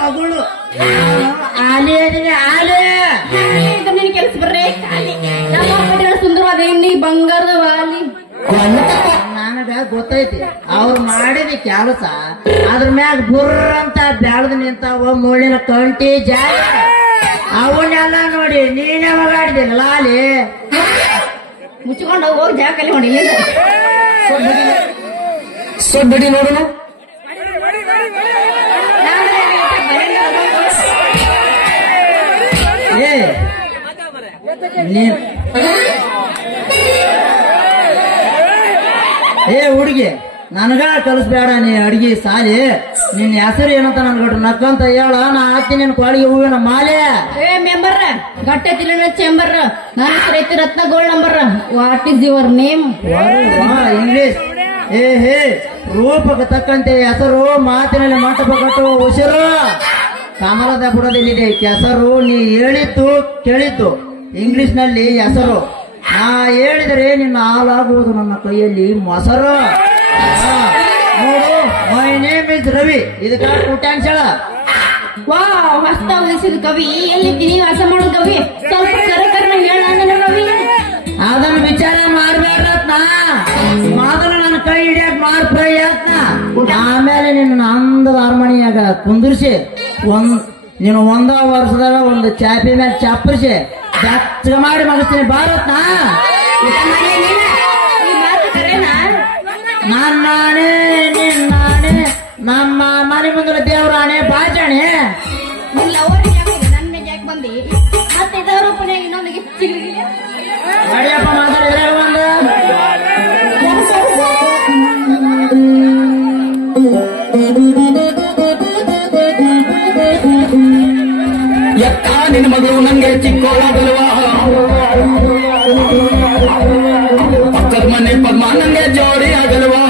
ಮಗಳು ಆಲಿ ಅದೀನಿ ಆಲಿ ನಿನ್ ಕೆಲ್ಸ ಬರ್ರಿ ನಮ್ಮ ಸುಂದರವಾದ ಎಣ್ಣಿ ಬಂಗಾರದ ವಾಲಿ ನನಗ ಗೊತ್ತೈತಿ ಅವ್ರು ಮಾಡಿದ ಕೆಲಸ ಅದ್ರ ಮ್ಯಾಗ ಬುರ್ರ ಅಂತ ಬೆಳೆದು ನಿಂತಾವ ಮುಳ್ಳಿನ ಕಂಟಿ ಜಾಗ ಅವನ್ನೆಲ್ಲ ನೋಡಿ ನೀನೇ ಮಗಾಡಿದಿಲ್ಲ ಲಾಲಿ ಮುಚ್ಕೊಂಡು ಹೋಗಿ ಜಾಗ ಕಲಿ ನೋಡಿ ಸೊಡ್ಡಿ ನೋಡೋಣ ಏ ಏ ಹುಡುಗಿ ನನಗ ಕಲಿಸ್ಬೇಡ ನೀ ಅಡ್ಗಿ ಸಾಲಿ ನಿನ್ ಹೆಸರು ಏನಂತ ನನ್ಗಟ್ರು ನಕ್ಕಂತ ಹೇಳ ನಾ ಹಾಕ್ತೀನಿ ನಿನ್ ಕೊಳಿಗೆ ಹೂವಿನ ಮಾಲೆ ಏ ಮೆಂಬರ್ ಗಟ್ಟೆ ತಿಳಿ ಚೇಂಬರ್ ನನ್ನ ಹೆಸರು ಐತಿ Ratna gold number. What is your name? English ಏ ಹೇ ರೂಪಕ್ಕೆ ತಕ್ಕಂತೆ ಹೆಸರು ಮಾತಿನಲ್ಲಿ ಮಂಟಪ ಕಟ್ಟುವ ಉಸಿರು ಕಮಲದ ಬುಡದಲ್ಲಿದೆ ಕೆಸರು ನೀ ಹೇಳಿತ್ತು ಕೇಳಿತ್ತು ಇಂಗ್ಲಿಷ್ ನಲ್ಲಿ ಹೆಸರು ನಾ ಹೇಳಿದರೆ ನಿನ್ನ ಹಾಲಾಗುವುದು ನನ್ನ ಕೈಯಲ್ಲಿ ಮೊಸರು. ನೋಡು ಮೈ ನೇಮ್ ಇಸ್ ರವಿ ಇದಕ್ಕ ಕುಟ್ಯಾಂಶಳ ವಾ ಹೊಸ್ತ ಉಳಿಸಿದ ಕವಿ ಎಲ್ಲಿದ್ದೀನಿ ವಾಸ ಮಾಡೋದು ಕವಿ ಸ್ವಲ್ಪ ಕರೆಕರ್ನ ಹೇಳ ರವಿ ಅದನ್ನ ವಿಚಾರ ಮಾಡ್ಬೇಡ್ರತ್ನ ಮೊದಲು ನನ್ನ ಕೈ ಹಿಡಿಯಕ್ ಮಾಡ್ ಪ್ರಯತ್ನ ಆಮೇಲೆ ನಿನ್ನ ಅಂದದ ಅರಮನೆಯಾಗ ಕುಂದಿರ್ಸಿ ನೀನು ಒಂದ ವರ್ಷದಾಗ ಒಂದು ಚಾಪಿ ಮೇಲೆ ಚಾಪರಿಸಿ ಬೆಚ್ಚಗ ಮಾಡಿ ಮಗಿಸ್ತೀನಿ ಭಾರತ್ನ ನಾನೇ ನಿನ್ನಾಣೆ ನಮ್ಮ ಮನೆ ಮುಂದೆ ದೇವರಾಣೆ ಬಾಚಾಣೆ ಇಲ್ಲ ನನ್ನ ಯಾಕೆ ಬಂದಿ ಮತ್ತೆ ಇದರ ರೂಪನೇ ಇನ್ನೊಂದಿಗೆ ಸಿಗಲಿಲ್ಲ ಅಡಿಯಪ್ಪ ಮಾತಾಡಿದ್ರೆ ಒಂದು ಎತ್ತ ನಿನ್ನ ಮಗಳು ನಂಗೆ ಚಿಕ್ಕವಳಾಗಲ್ವಾ ಪಕ್ಕದ ಮನೆ ಪದ್ಮ ನಂಗೆ ಜೋಡಿ ಆಗಲ್ವಾ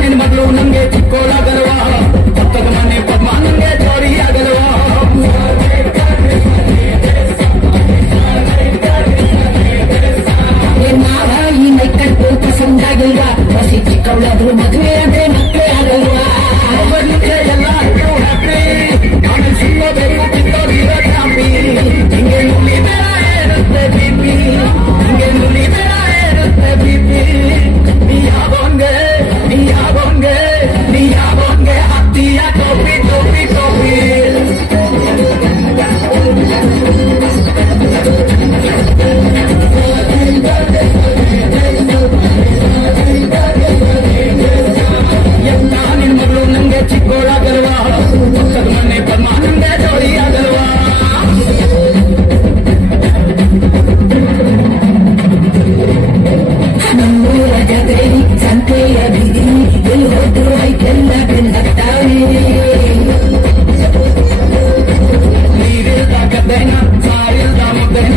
ನಿನ್ನ ಮಗಳು ನಂಗೆ ಚಿಕ್ಕೋಳಾಗಲ್ವಾ ಪಕ್ಕದ ಮನೆ ಪದ್ಮ ನಂಗೆ ಜೋಡಿ ಆಗಲ್ವಾ ಮಾವ ಈ ಮೈಕಟ್ಟು ಪಸಂದಾಗಿಲ್ವ ಹೊಸಿ ಚಿಕ್ಕವಳಾದ್ರು ಮದುವೆ ಅಂದ್ರೆ ಮಕ್ಕಳೇ ಆಗಲ್ವಾ ಎಲ್ಲ ನಾನು ಸಿಗೋಬೇಕು ಚಿಕ್ಕವರಿರೋ ಚಾಪಿ ಹಿಂಗೆ ನುಲಿ ಬೇಡ ಇರುತ್ತೆ ಬಿಪಿ ಹಿಂಗೆ ನುಲಿ ಬೇಡ ಇರುತ್ತೆ ಬಿಪಿ ನೀ ಯಾವಂಗೆ ಹತ್ತಿಯ ಟೋಪಿ ಟೋಪಿ ಟೋಪಿ ಎಲ್ಲ ನಿನ್ ಮಗಳು ನಂಗೆ ಚಿಕ್ಕೋಳಾಗಲ್ವಾ ಪಕ್ಕದ ಮನೆ ಪದ್ಮ ನಂಗೆ ಜೋಡಿ ಆಗಲ್ವಾ ನಮ್ಮೂರ ಜಾತ್ರೆ ಸಂತೆಯ ಬೀದಿ ಎಲ್ಲಿ ಹೋದ್ರು ಐಕೆಲ್ಲ ಬೆಂದಾಗ್ತಾವೆ ನೀರಿಲ್ದ ಗದ್ದೆನ ಸಾರಿಲ್ದ ಮುದ್ದೆನ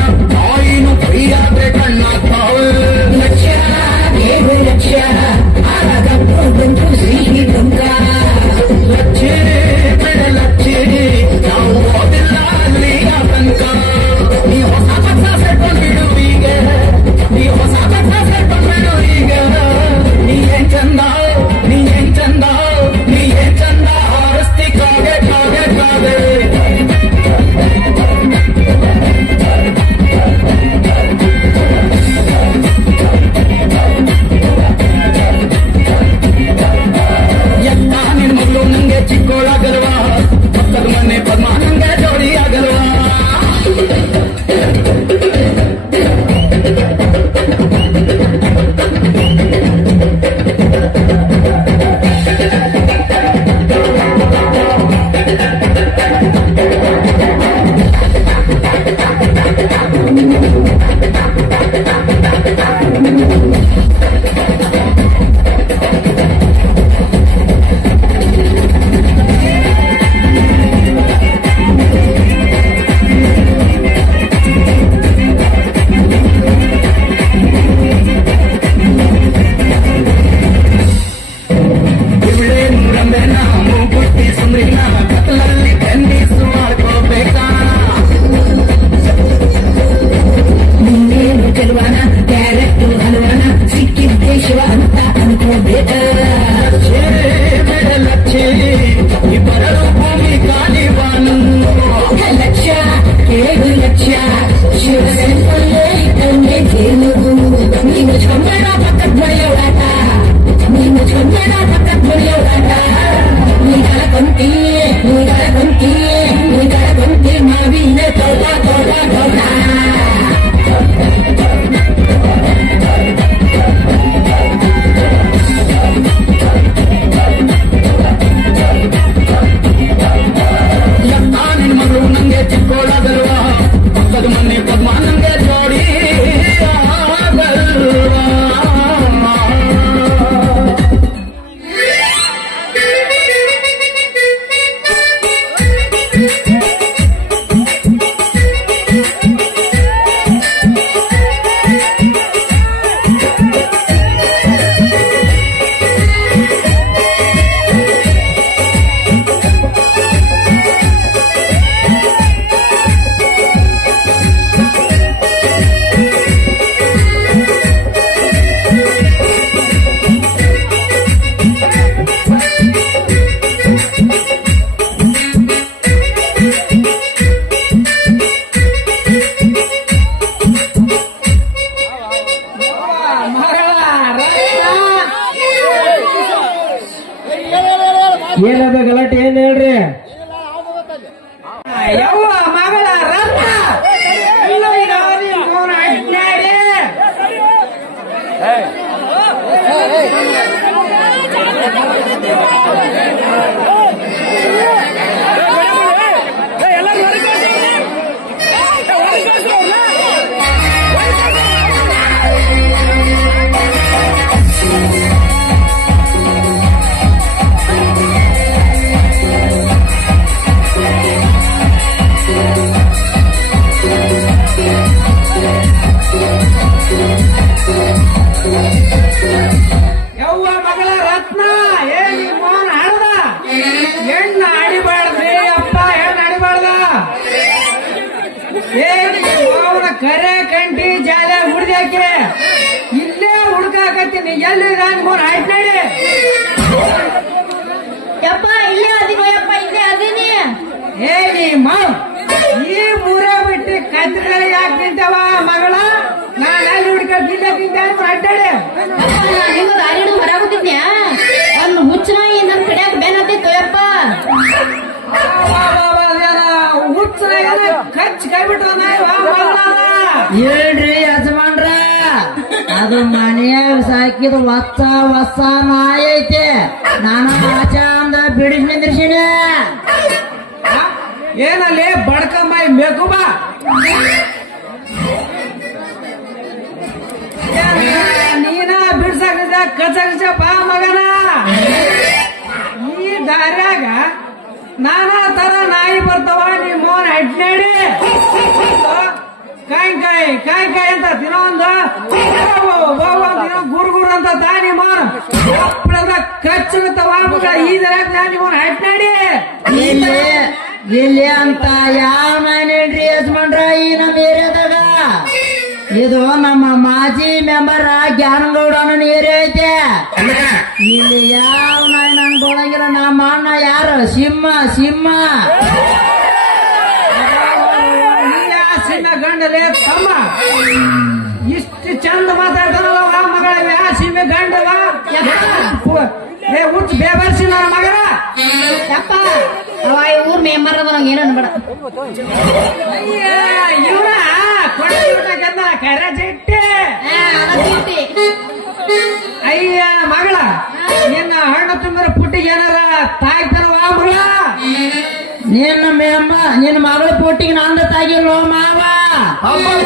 ಲಕ್ಷ ಕೇಳು ಲಕ್ಷ ಶಿವಸೆಂಪಲ್ಲೇ ಇದ್ದಂಗೆ ಜೇನುಗು ನೀನು ಚೊಂಬಣ ಪಕ್ಕದ ಬಳಿಯೋಡಾಟ ನೀನು ಚೊಂಬಣ ಪಕ್ಕದ ಬಳಿಯೋಡಾಟ ನೀಗಳ ಕೊಂತಿ ಮಾವಿನ ತೋಟ ತೋಟ ತೋಟ ನಿನ್ನ ಮಗಳು ನಂಗೆ ಚಿಕ್ಕೋಳಾಗಲ್ವಾ ಪಕ್ಕದ ಮನೆ ಪದ್ಮ ನಂಗೆ ಜೋಡಿ ಆಗಲ್ವಾ ಏನದ ಗಲಾಟೆ ಏನ್ ಹೇಳ್ರಿ ಯವ್ವ ಮಗಳ ರತ್ನ ಯವ್ವ ಮಗಳ ರತ್ನ ಏನ್ ಮೋಹನ್ ಹಾಡದ ಹೆಣ್ಣ ಅಡಿಬಾರ್ದ್ರಿ ಅಪ್ಪ ಹೆಣ್ಣ ಅಡಿಬಾರ್ದ ಏನ್ ಅವನ ಕರೆ ಕಂಟಿ ಜಾಲ ಹುಡ್ದಾಕೆ ಇಲ್ಲೇ ಹುಡ್ಕಾಕತ್ತೀನಿ ಎಲ್ಲಿ ನಾನು ಮೋಹನ್ ಹಾಡ್ ನಡಿ ಯಪ್ಪ ಇಲ್ಲೇ ಅದಿಗೋ ಯಪ್ಪ ಇಲ್ಲೇ ಅದೀನಿ ಏ ನೀ ಮಾವ್ ಈ ಮೂರ ಬಿಟ್ಟು ಕತ್ರಿಗಳಿಗೆ ಯಾಕೆ ನಿಂತವ ಮಗಳ ನಾನು ಅಲ್ಲಿ ಹುಡ್ಕೊಂಡು ಇಲ್ಲೇ ತಿಂತೆ ಅಡ್ಡಾಡಿ ನಿಮ್ಗೆ ಗಾಡಿ ಹೊರಗುತ್ತಿದ್ಯಾ ಒಂದು ಹುಚ್ಚನಾಯಿ ನನ್ ಕಡೆಯಾಗ ಬೇನತ್ತಿತ್ತು ಯಪ್ಪ ಹುಚ್ಚ ಖರ್ಚು ಕೈ ಬಿಟ್ಟು ಹೇಳ್ರಿ ಯಜಮಾನ್ರ ಅದು ಮನೆಯಾಗ ಸಾಕಿದ ಹೊಸ ನಾಯಿ ಐತೆ ನಾನು ಆಚ ಅಂದ ಬಿಡಿಸಿ ನಿಂದ್ರಿಸಿನ ಏನಲ್ಲಿ ಬಡ್ಕಂಬಾಯಿ ಮೇಕುಬ ನೀನ ಬಿಡ್ಸಾಕ ಕಚಕಚಪ್ಪ ಮಗನ ಈ ದಾರ್ಯಾಗ ನಾನಾ ತರ ನಾಯಿ ಬರ್ತಾವ ನೀ ಮೋನ್ ಹೆಡ್ನಾಡಿ ಕಾಯಿ ಅಂತ ತಿನ್ನೋ ಒಂದು ಗುರು ಅಂತ ತಾನಿ ಮೋನ್ ಕಚ್ಚುತ್ತವ ಈ ದಾರ್ಯಾಗ ನೀ ಮೋನ್ ಹೆಡ್ನಾಡಿ ಇಲ್ಲಿ ಅಂತ ಯಾವ ಮನೇನ್ರಿ ಯಜಮಾನ್ರ ಈ ನಮ್ಮ ಏರಿಯಾದಾಗ ಇದು ನಮ್ಮ ಮಾಜಿ ಮೆಂಬರ್ ಜ್ಞಾನಗೌಡನ ಏರಿಯಾ ಐತೆ ಇಲ್ಲಿ ಯಾವ ನಾಯಿ ನಂಗೆ ಕೊಡಂಗಿಲ್ಲ ನಮ್ಮ ಅಣ್ಣ ಯಾರು ಸಿಂಹ ಸಿಂಹ ಗಂಡಲೇ ತಮ್ಮ ಇಷ್ಟು ಚಂದ ಮಾತಾಡ್ತಾನಲ್ಲ ಮಗಳ ಯಾ ಸಿಂಹ ಗಂಡವ ಹುಚ್ಚ ಬೇಬರ್ಸಿ ನನ್ನ ಮಗನ ಯಪ್ಪ ಅವ ಈ ಊರ್ ಮೆಂಬರ್ ಅದ ನಂಗೆ ಏನು ಅನ್ಬೇಡ ಇವನ ಕೊಡ್ತಿರ್ಬೇಕಂದ ಕರ ಜಟ್ಟೆ ಅಯ್ಯ ಮಗಳ ನಿನ್ನ ಹಣ್ಣು ತುಂಬಿದ ಪುಟ್ಟಿಗೆ ಏನಾರ ತಾಯ್ತಾನವ ಮಗಳ ನಿನ್ನ ಮಗಳ ಪುಟ್ಟಿಗೆ ನಂದ ತಾಗಿಲ್ವ ಮಾವ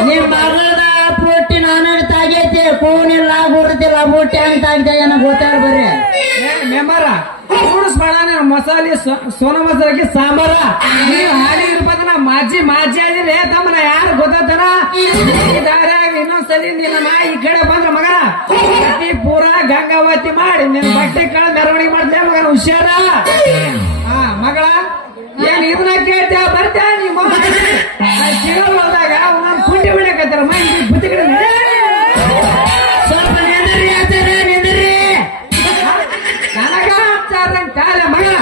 ನಿನ್ ಮಗಳದ ಪುಟ್ಟಿ ನಾನು ತಾಗೈತಿ ಕೂನಿಲ್ಲ ಗುರುತಿಲ್ಲ ಬುಟ್ಟಿ ಹಂಗ ತಾಗಿದ ಏನೋ ಗೊತ್ತಾಗ ಬರ್ರಿ ಮೆಂಬರ ಕೂಡಿಸ್ಬೇಡ ನೀನು ಮಸಾಲೆ ಸೋನ ಮಸಾಲಕ್ಕೆ ಸಾಂಬಾರ ನೀವು ಹಾಲಿ ಇರ್ಬೋದನ ಮಾಜಿ ಆಗಿದ್ರೆ ತಮ್ಮನ ಯಾರು ಗೊತ್ತಾತನ ಇನ್ನೊಂದ್ಸಲಿ ನಿನ್ನ ಈ ಕಡೆ ಬಂದ್ರ ಮಗನ ಪ್ರತಿ ಪೂರ ಗಂಗಾವತಿ ಮಾಡಿ ನಿನ್ನ ಬಟ್ಟೆ ಕಳ ಮೆರವಣಿಗೆ ಮಾಡ್ತೇ ಮಗನ ಹುಷಾರ ಹಾ ಮಗಳ ಏನ್ ಇದನ್ನ ಕೇಳ್ತೇವ ಬರ್ತೇ ನಿಮ್ಮ ಸಿಗಲ್ ಹೋದಾಗ ಒಂದೊಂದು ಕುಂಡಿ ಬಿಡಕತ್ತಾರ ಮೈ ಬುತ್ತಿ ಕಡೆ ಸ್ವಲ್ಪ ನಿಂದ್ರಿ ಅಂತಾರೆ ನಿಂದ್ರಿ ನನಗ ಮಗಳ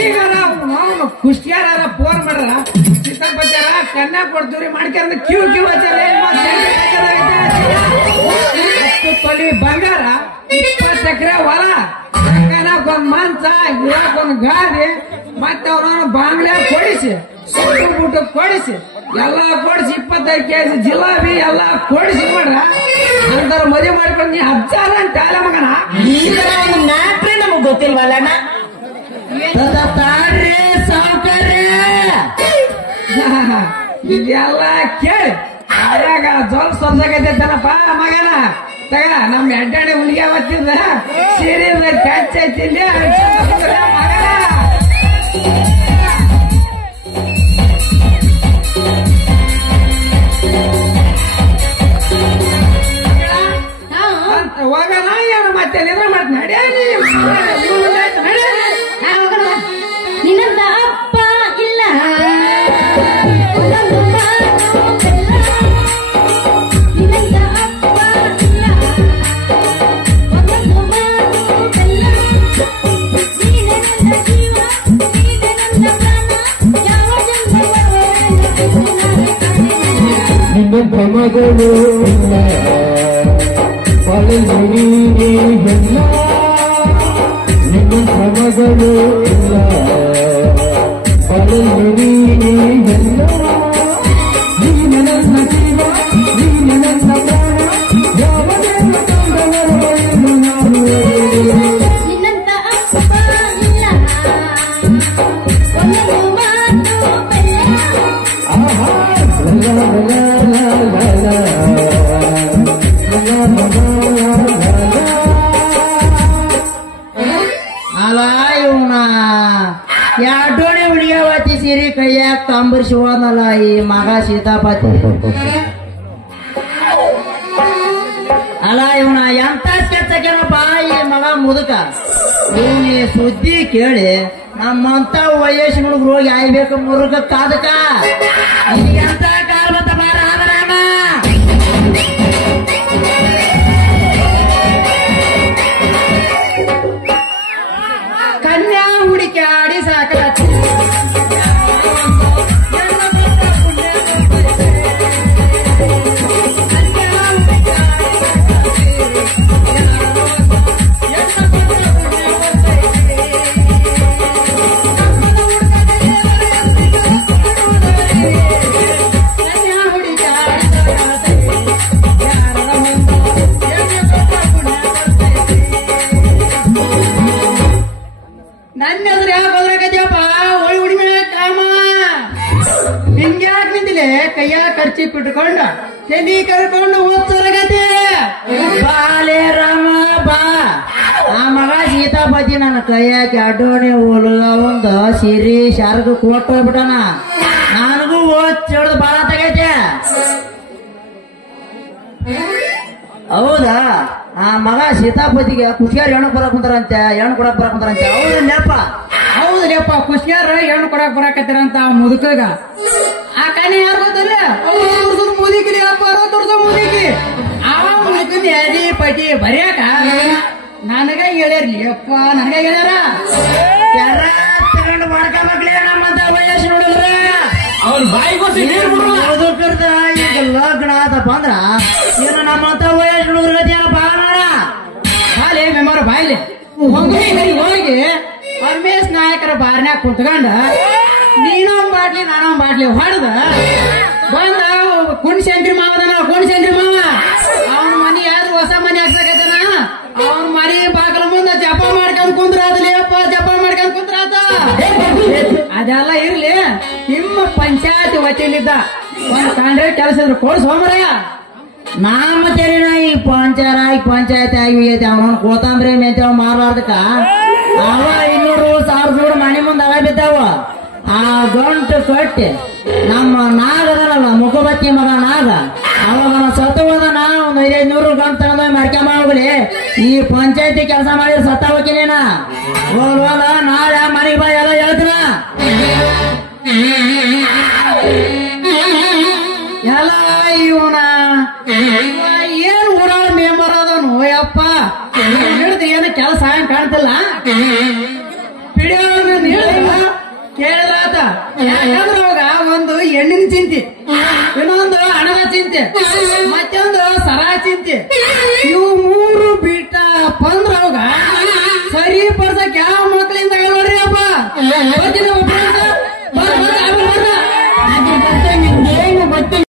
ಈಗ ಕುಷ್ಟಿಯಾರ ಫೋನ್ ಮಾಡ್ರ ಚಿಕ್ಕಪ್ಪಚಾರ ಕನ್ಯಾ ಕೊಡ್ತೀವ್ರಿ ಮಾಡ್ಕ್ಯಾರ ಕ್ಯೂ ಹಚ್ಚಾರ ತೊಲಿ ಬಂಗಾರ 20 ಎಕರೆ ಹೊಲ ಒಂದ್ ಮಂಚ ಒಂದ್ ಗಾಡಿ ಮತ್ತೆ ಅವ್ರನ್ನ ಬಾಂಗ್ಲೆ ಕೊಡಿಸಿ ಊಟ ಕೊಡಿಸಿ ಎಲ್ಲಾ ಕೊಡಿಸಿ 25 ಕೆಜಿ ಜಿಲಾಬಿ ಎಲ್ಲಾ ಕೊಡಿಸಿ ಮಾಡ್ರ ಅಂತಾರ ಮದುವೆ ಮಾಡ್ಕೊಂಡು ನೀ ಹಚ್ಚಾರ ಅಂತ ಮಗನ ನಾಟ್ರಿ ನಮಗ್ ಗೊತ್ತಿಲ್ವಲ್ಲ ತಾಡ್ರಿ ಸಾವುಕಾರ್ಯ ಇದೆಲ್ಲ ಕೇಳಿ ಆಯಾಗ ಜೋಲ್ ಸೊಂದಾಗೈತೇನಪ್ಪ ಮಗನ ತಗ ನಮ್ ಎಡ್ಡಾಣಿ ಹುಲಿಗೆ ಅವತ್ತಿದ ಸೀರಿಯಲ್ ಕ್ಯಾಚ್ ಐತಿಲ್ಲಿ ಮಗನ ಹೋಗೋಣ ಏನು ಮತ್ತೆ ನಿದ್ರೆ ಮಾಡ್ತೀನಿ ನಿನ್ನಂತ ಅಪ್ಪ ಇಲ್ಲ ನಿನ್ನಂತ ಅಪ್ಪ ಇಲ್ಲ ಒಂದೊಂದು ಮಾತು ಬೆಲ್ಲ ನೀನೆ ನನ್ನ ಜೀವ ನೀನೆ ನನ್ನ ಪ್ರಾಣ ಯಾವ ನಿನ್ನ ಮಗಳು ಪಳಲು ನೀನೇ ಹೆಣ್ಣ ನಿನ್ನ ಮಗಳು ಪಳಲು ನೀನೇ ಹೆಣ್ಣ ನೀನ ನನ್ನ ಜೀವ ನೀನ ನನ್ನ ಪ್ರಾಣ ಯಾವ ತಂದವರು ನಾನು ನಿನ್ನಂತ ಅಪ್ಪ ಇಲ್ಲ ಒಂದೊಂದು ಮಾತು ಬೆಲ್ಲ ಆಹಾ ಅಲ್ಲ ಇವನ ಎರಡೋಣೆ ಹುಡುಗಿಯವತಿ ಸೀರೆ ಕೈಯಾಗ ಕಂಬರ್ಸಿ ಹೋದಲ್ಲ ಈ ಮಗ ಸೀತಾಪತಿ ಅಲ್ಲ ಇವನ ಎಂತ ಕೆತ್ತಕೇನಪ್ಪ ಈ ಮಗ ಮುದುಕ ಇವನಿ ಸುದ್ದಿ ಕೇಳಿ ನಮ್ಮಂತ ವಯಸ್ಸಿನ ಹುಡುಗರು ಹೋಗಿ ಆಯ್ಬೇಕು ಮುರುಗ ಕಾದಕ ಎಂತ ಕಾಲ ಬಂತ ಬಾರ ಆದರಾಮ ಕನ್ಯಾ ಹುಡುಕಿ ಆಡಿ ಸಾಕ ನನ್ನ ಎದುರು ಯಾಕೆ ಹೋದ್ರಾಗದ್ಯಪ್ಪ ಒಳ್ಳೆ ಹುಡುಗಿ ಕಾಮ ನಿಂಗ್ಯಾಕ್ ನಿಂತಿಲೆ ಕೈಯಾಗ ಖರ್ಚಿ ಬಿಟ್ಕೊಂಡು ತೆಲಿ ಕರ್ಕೊಂಡು ಓದ್ಸೋರಾಗತ್ತೆ ಬಾಲೆ ರಾಮ ಬಾ ಆ ಮಗ ಸೀತಾಪತಿ ನನ್ನ ಕೈಯಾಕ ಅಡ್ಡೋಣೆ ಹುಡುಗ ಒಂದು ಸಿರಿ ಶಾರ್ಗ ಕೊಟ್ಟು ಹೋಗ್ಬಿಟ್ಟನ ನನಗೂ ಓದ್ ಚಿಡ್ದು ಬಾಳ ತಗೈತೆ ಹೌದಾ ಆ ಮಗ ಸೀತಾಪತಿಗೆ ಖುಷಿಯಾರ ಹೆಣ್ಣು ಬರಕ್ ಕುಂತಾರಂತೆ ಹೆಣ್ಣು ಕೊಡಕ್ ಬರಕ್ ಕುಂತಾರಂತೆ ಹೌದು ನೆಪ ಹೌದಲ್ಲಪ್ಪ ಖುಷಿಯಾರ ಹೆಣ್ಣು ಕೊಡಕ್ ಬರಾಕತ್ತೀರಂತ ಮುದುಕಗ ಆ ಕಣಿ ಯಾರು ಗೊತ್ತಲ್ಲ ಮುದುಕಿಲಿ ಅಪ್ಪ 60 ವರ್ಷ ಮುದುಕಿ ಆ ಮುದುಕನ್ ಎದಿ ಪಟಿ ಬರಿಯಾಕ ನನಗ ಹೇಳ್ಯಾರ್ಲಿ ಅಪ್ಪ ನನಗ ಹೇಳ್ಯಾರ ಯಾರ ತಗೊಂಡು ಮಾಡ್ಕೊಂಬಕ್ಲೇ ನಮ್ಮಂತ ವಯಸ್ಸು ನೋಡಿದ್ರ ಅವ್ರ ಬಾಯಿಗೋಸಿ ಮುದುಕರ್ದ ಈಗ ಲಗ್ನ ಆತಪ್ಪ ಅಂದ್ರ ಏನು ನಮ್ಮಂತ ವಯಸ್ಸು ನೋಡಿದ್ರ ಏನಪ್ಪ ಮಾಡ ಬಾಲೆ ಮೆಮೋರ ಬಾಯ್ಲೆ ಹೋಗಿ ಪರಮೇಶ್ ನಾಯಕರ ಬಾರ್ನ್ಯಾಗ ಕುಂತ್ಕೊಂಡ ನೀನೊಂದ್ ಬಾಟ್ಲಿ ನಾನೊಂದ್ ಬಾಟ್ಲಿ ಹೊಡೆದ ಬಂದ ಕುಣಸೇಂದ್ರಿ ಮಾವದನ ಕುಣಸೇಂದ್ರಿ ಮಾವ ಅವನ ಮನಿ ಯಾರು ಹೊಸ ಮನಿ ಹಾಕ್ಸಕತ್ತನ ಅವನ ಮನಿ ಬಾಗಿಲ ಮುಂದ ಜಪ ಮಾಡ್ಕೊಂಡ್ ಕುಂದ್ರಾದಲೇಪ್ಪ ಜಪ ಮಾಡ್ಕೊಂಡ್ ಕುಂದ್ರಾತ ಅದೆಲ್ಲ ಇರ್ಲಿ ನಿಮ್ಮ ಪಂಚಾಯತಿ ವತಿಲಿದ್ದ ಒಂದ್ ಕಾಂಡ್ರೆ ಕೆಲಸ ಇದ್ರು ಕೊಡ್ಸ್ ಹೋಮರ ನಾಮ ತೆರಿನ ಈ ಪಂಚಾಯತ್ ಆಗಿ ಅವನ ಕೋತಂಬರಿ ಮೆಂತಾವ ಮಾರ್ಲಾರ್ದಕ್ಕ ಅವ 200,000 ಜೋಡ್ ಮನೆ ಮುಂದೆ ಅವ ಬಿದ್ದಾವ ಆ ಗಂಟು ಕಟ್ಟಿ ನಮ್ಮ ನಾಗ ಅದನಲ್ಲ ಮುಖಬತ್ತಿ ಮಗ ನಾಗ ಅವಾಗ ಸತ್ತು ಹೋದನ ಒಂದು 500 ಗಂಟು ತಗೊಂಡ ಮಾಡ್ಕೊಂಬ ಹೋಗ್ಲಿ ಈ ಪಂಚಾಯತಿ ಕೆಲಸ ಮಾಡಿದ್ರೆ ಸತ್ತ ಹೋಗಿನೇನ ಹೋದ ನಾಳೆ ಮನೆಗೆ ಬಾ ಎಲ್ಲ ಹೇಳ್ತೀನ ಎಲ್ಲ ಇವನ ಏನ್ ಊರಾಳ ಮೆಂಬರ್ ಅದನು ಯಪ್ಪ ಹಿಡಿದು ಏನು ಕೆಲಸ ಕಾಣ್ತಿಲ್ಲ ಪಿಡಿಯೋನ ಕೇಳಿದ್ರಾತ ಹೆಣ್ಣಿನ ಚಿಂತೆ, ಇನ್ನೊಂದು ಹಣದ ಚಿಂತೆ, ಮತ್ತೊಂದು ಸರ ಚಿಂತೆ. ಇವು ಮೂರು ಬಿಟ್ಟಪ್ಪ ಅಂದ್ರ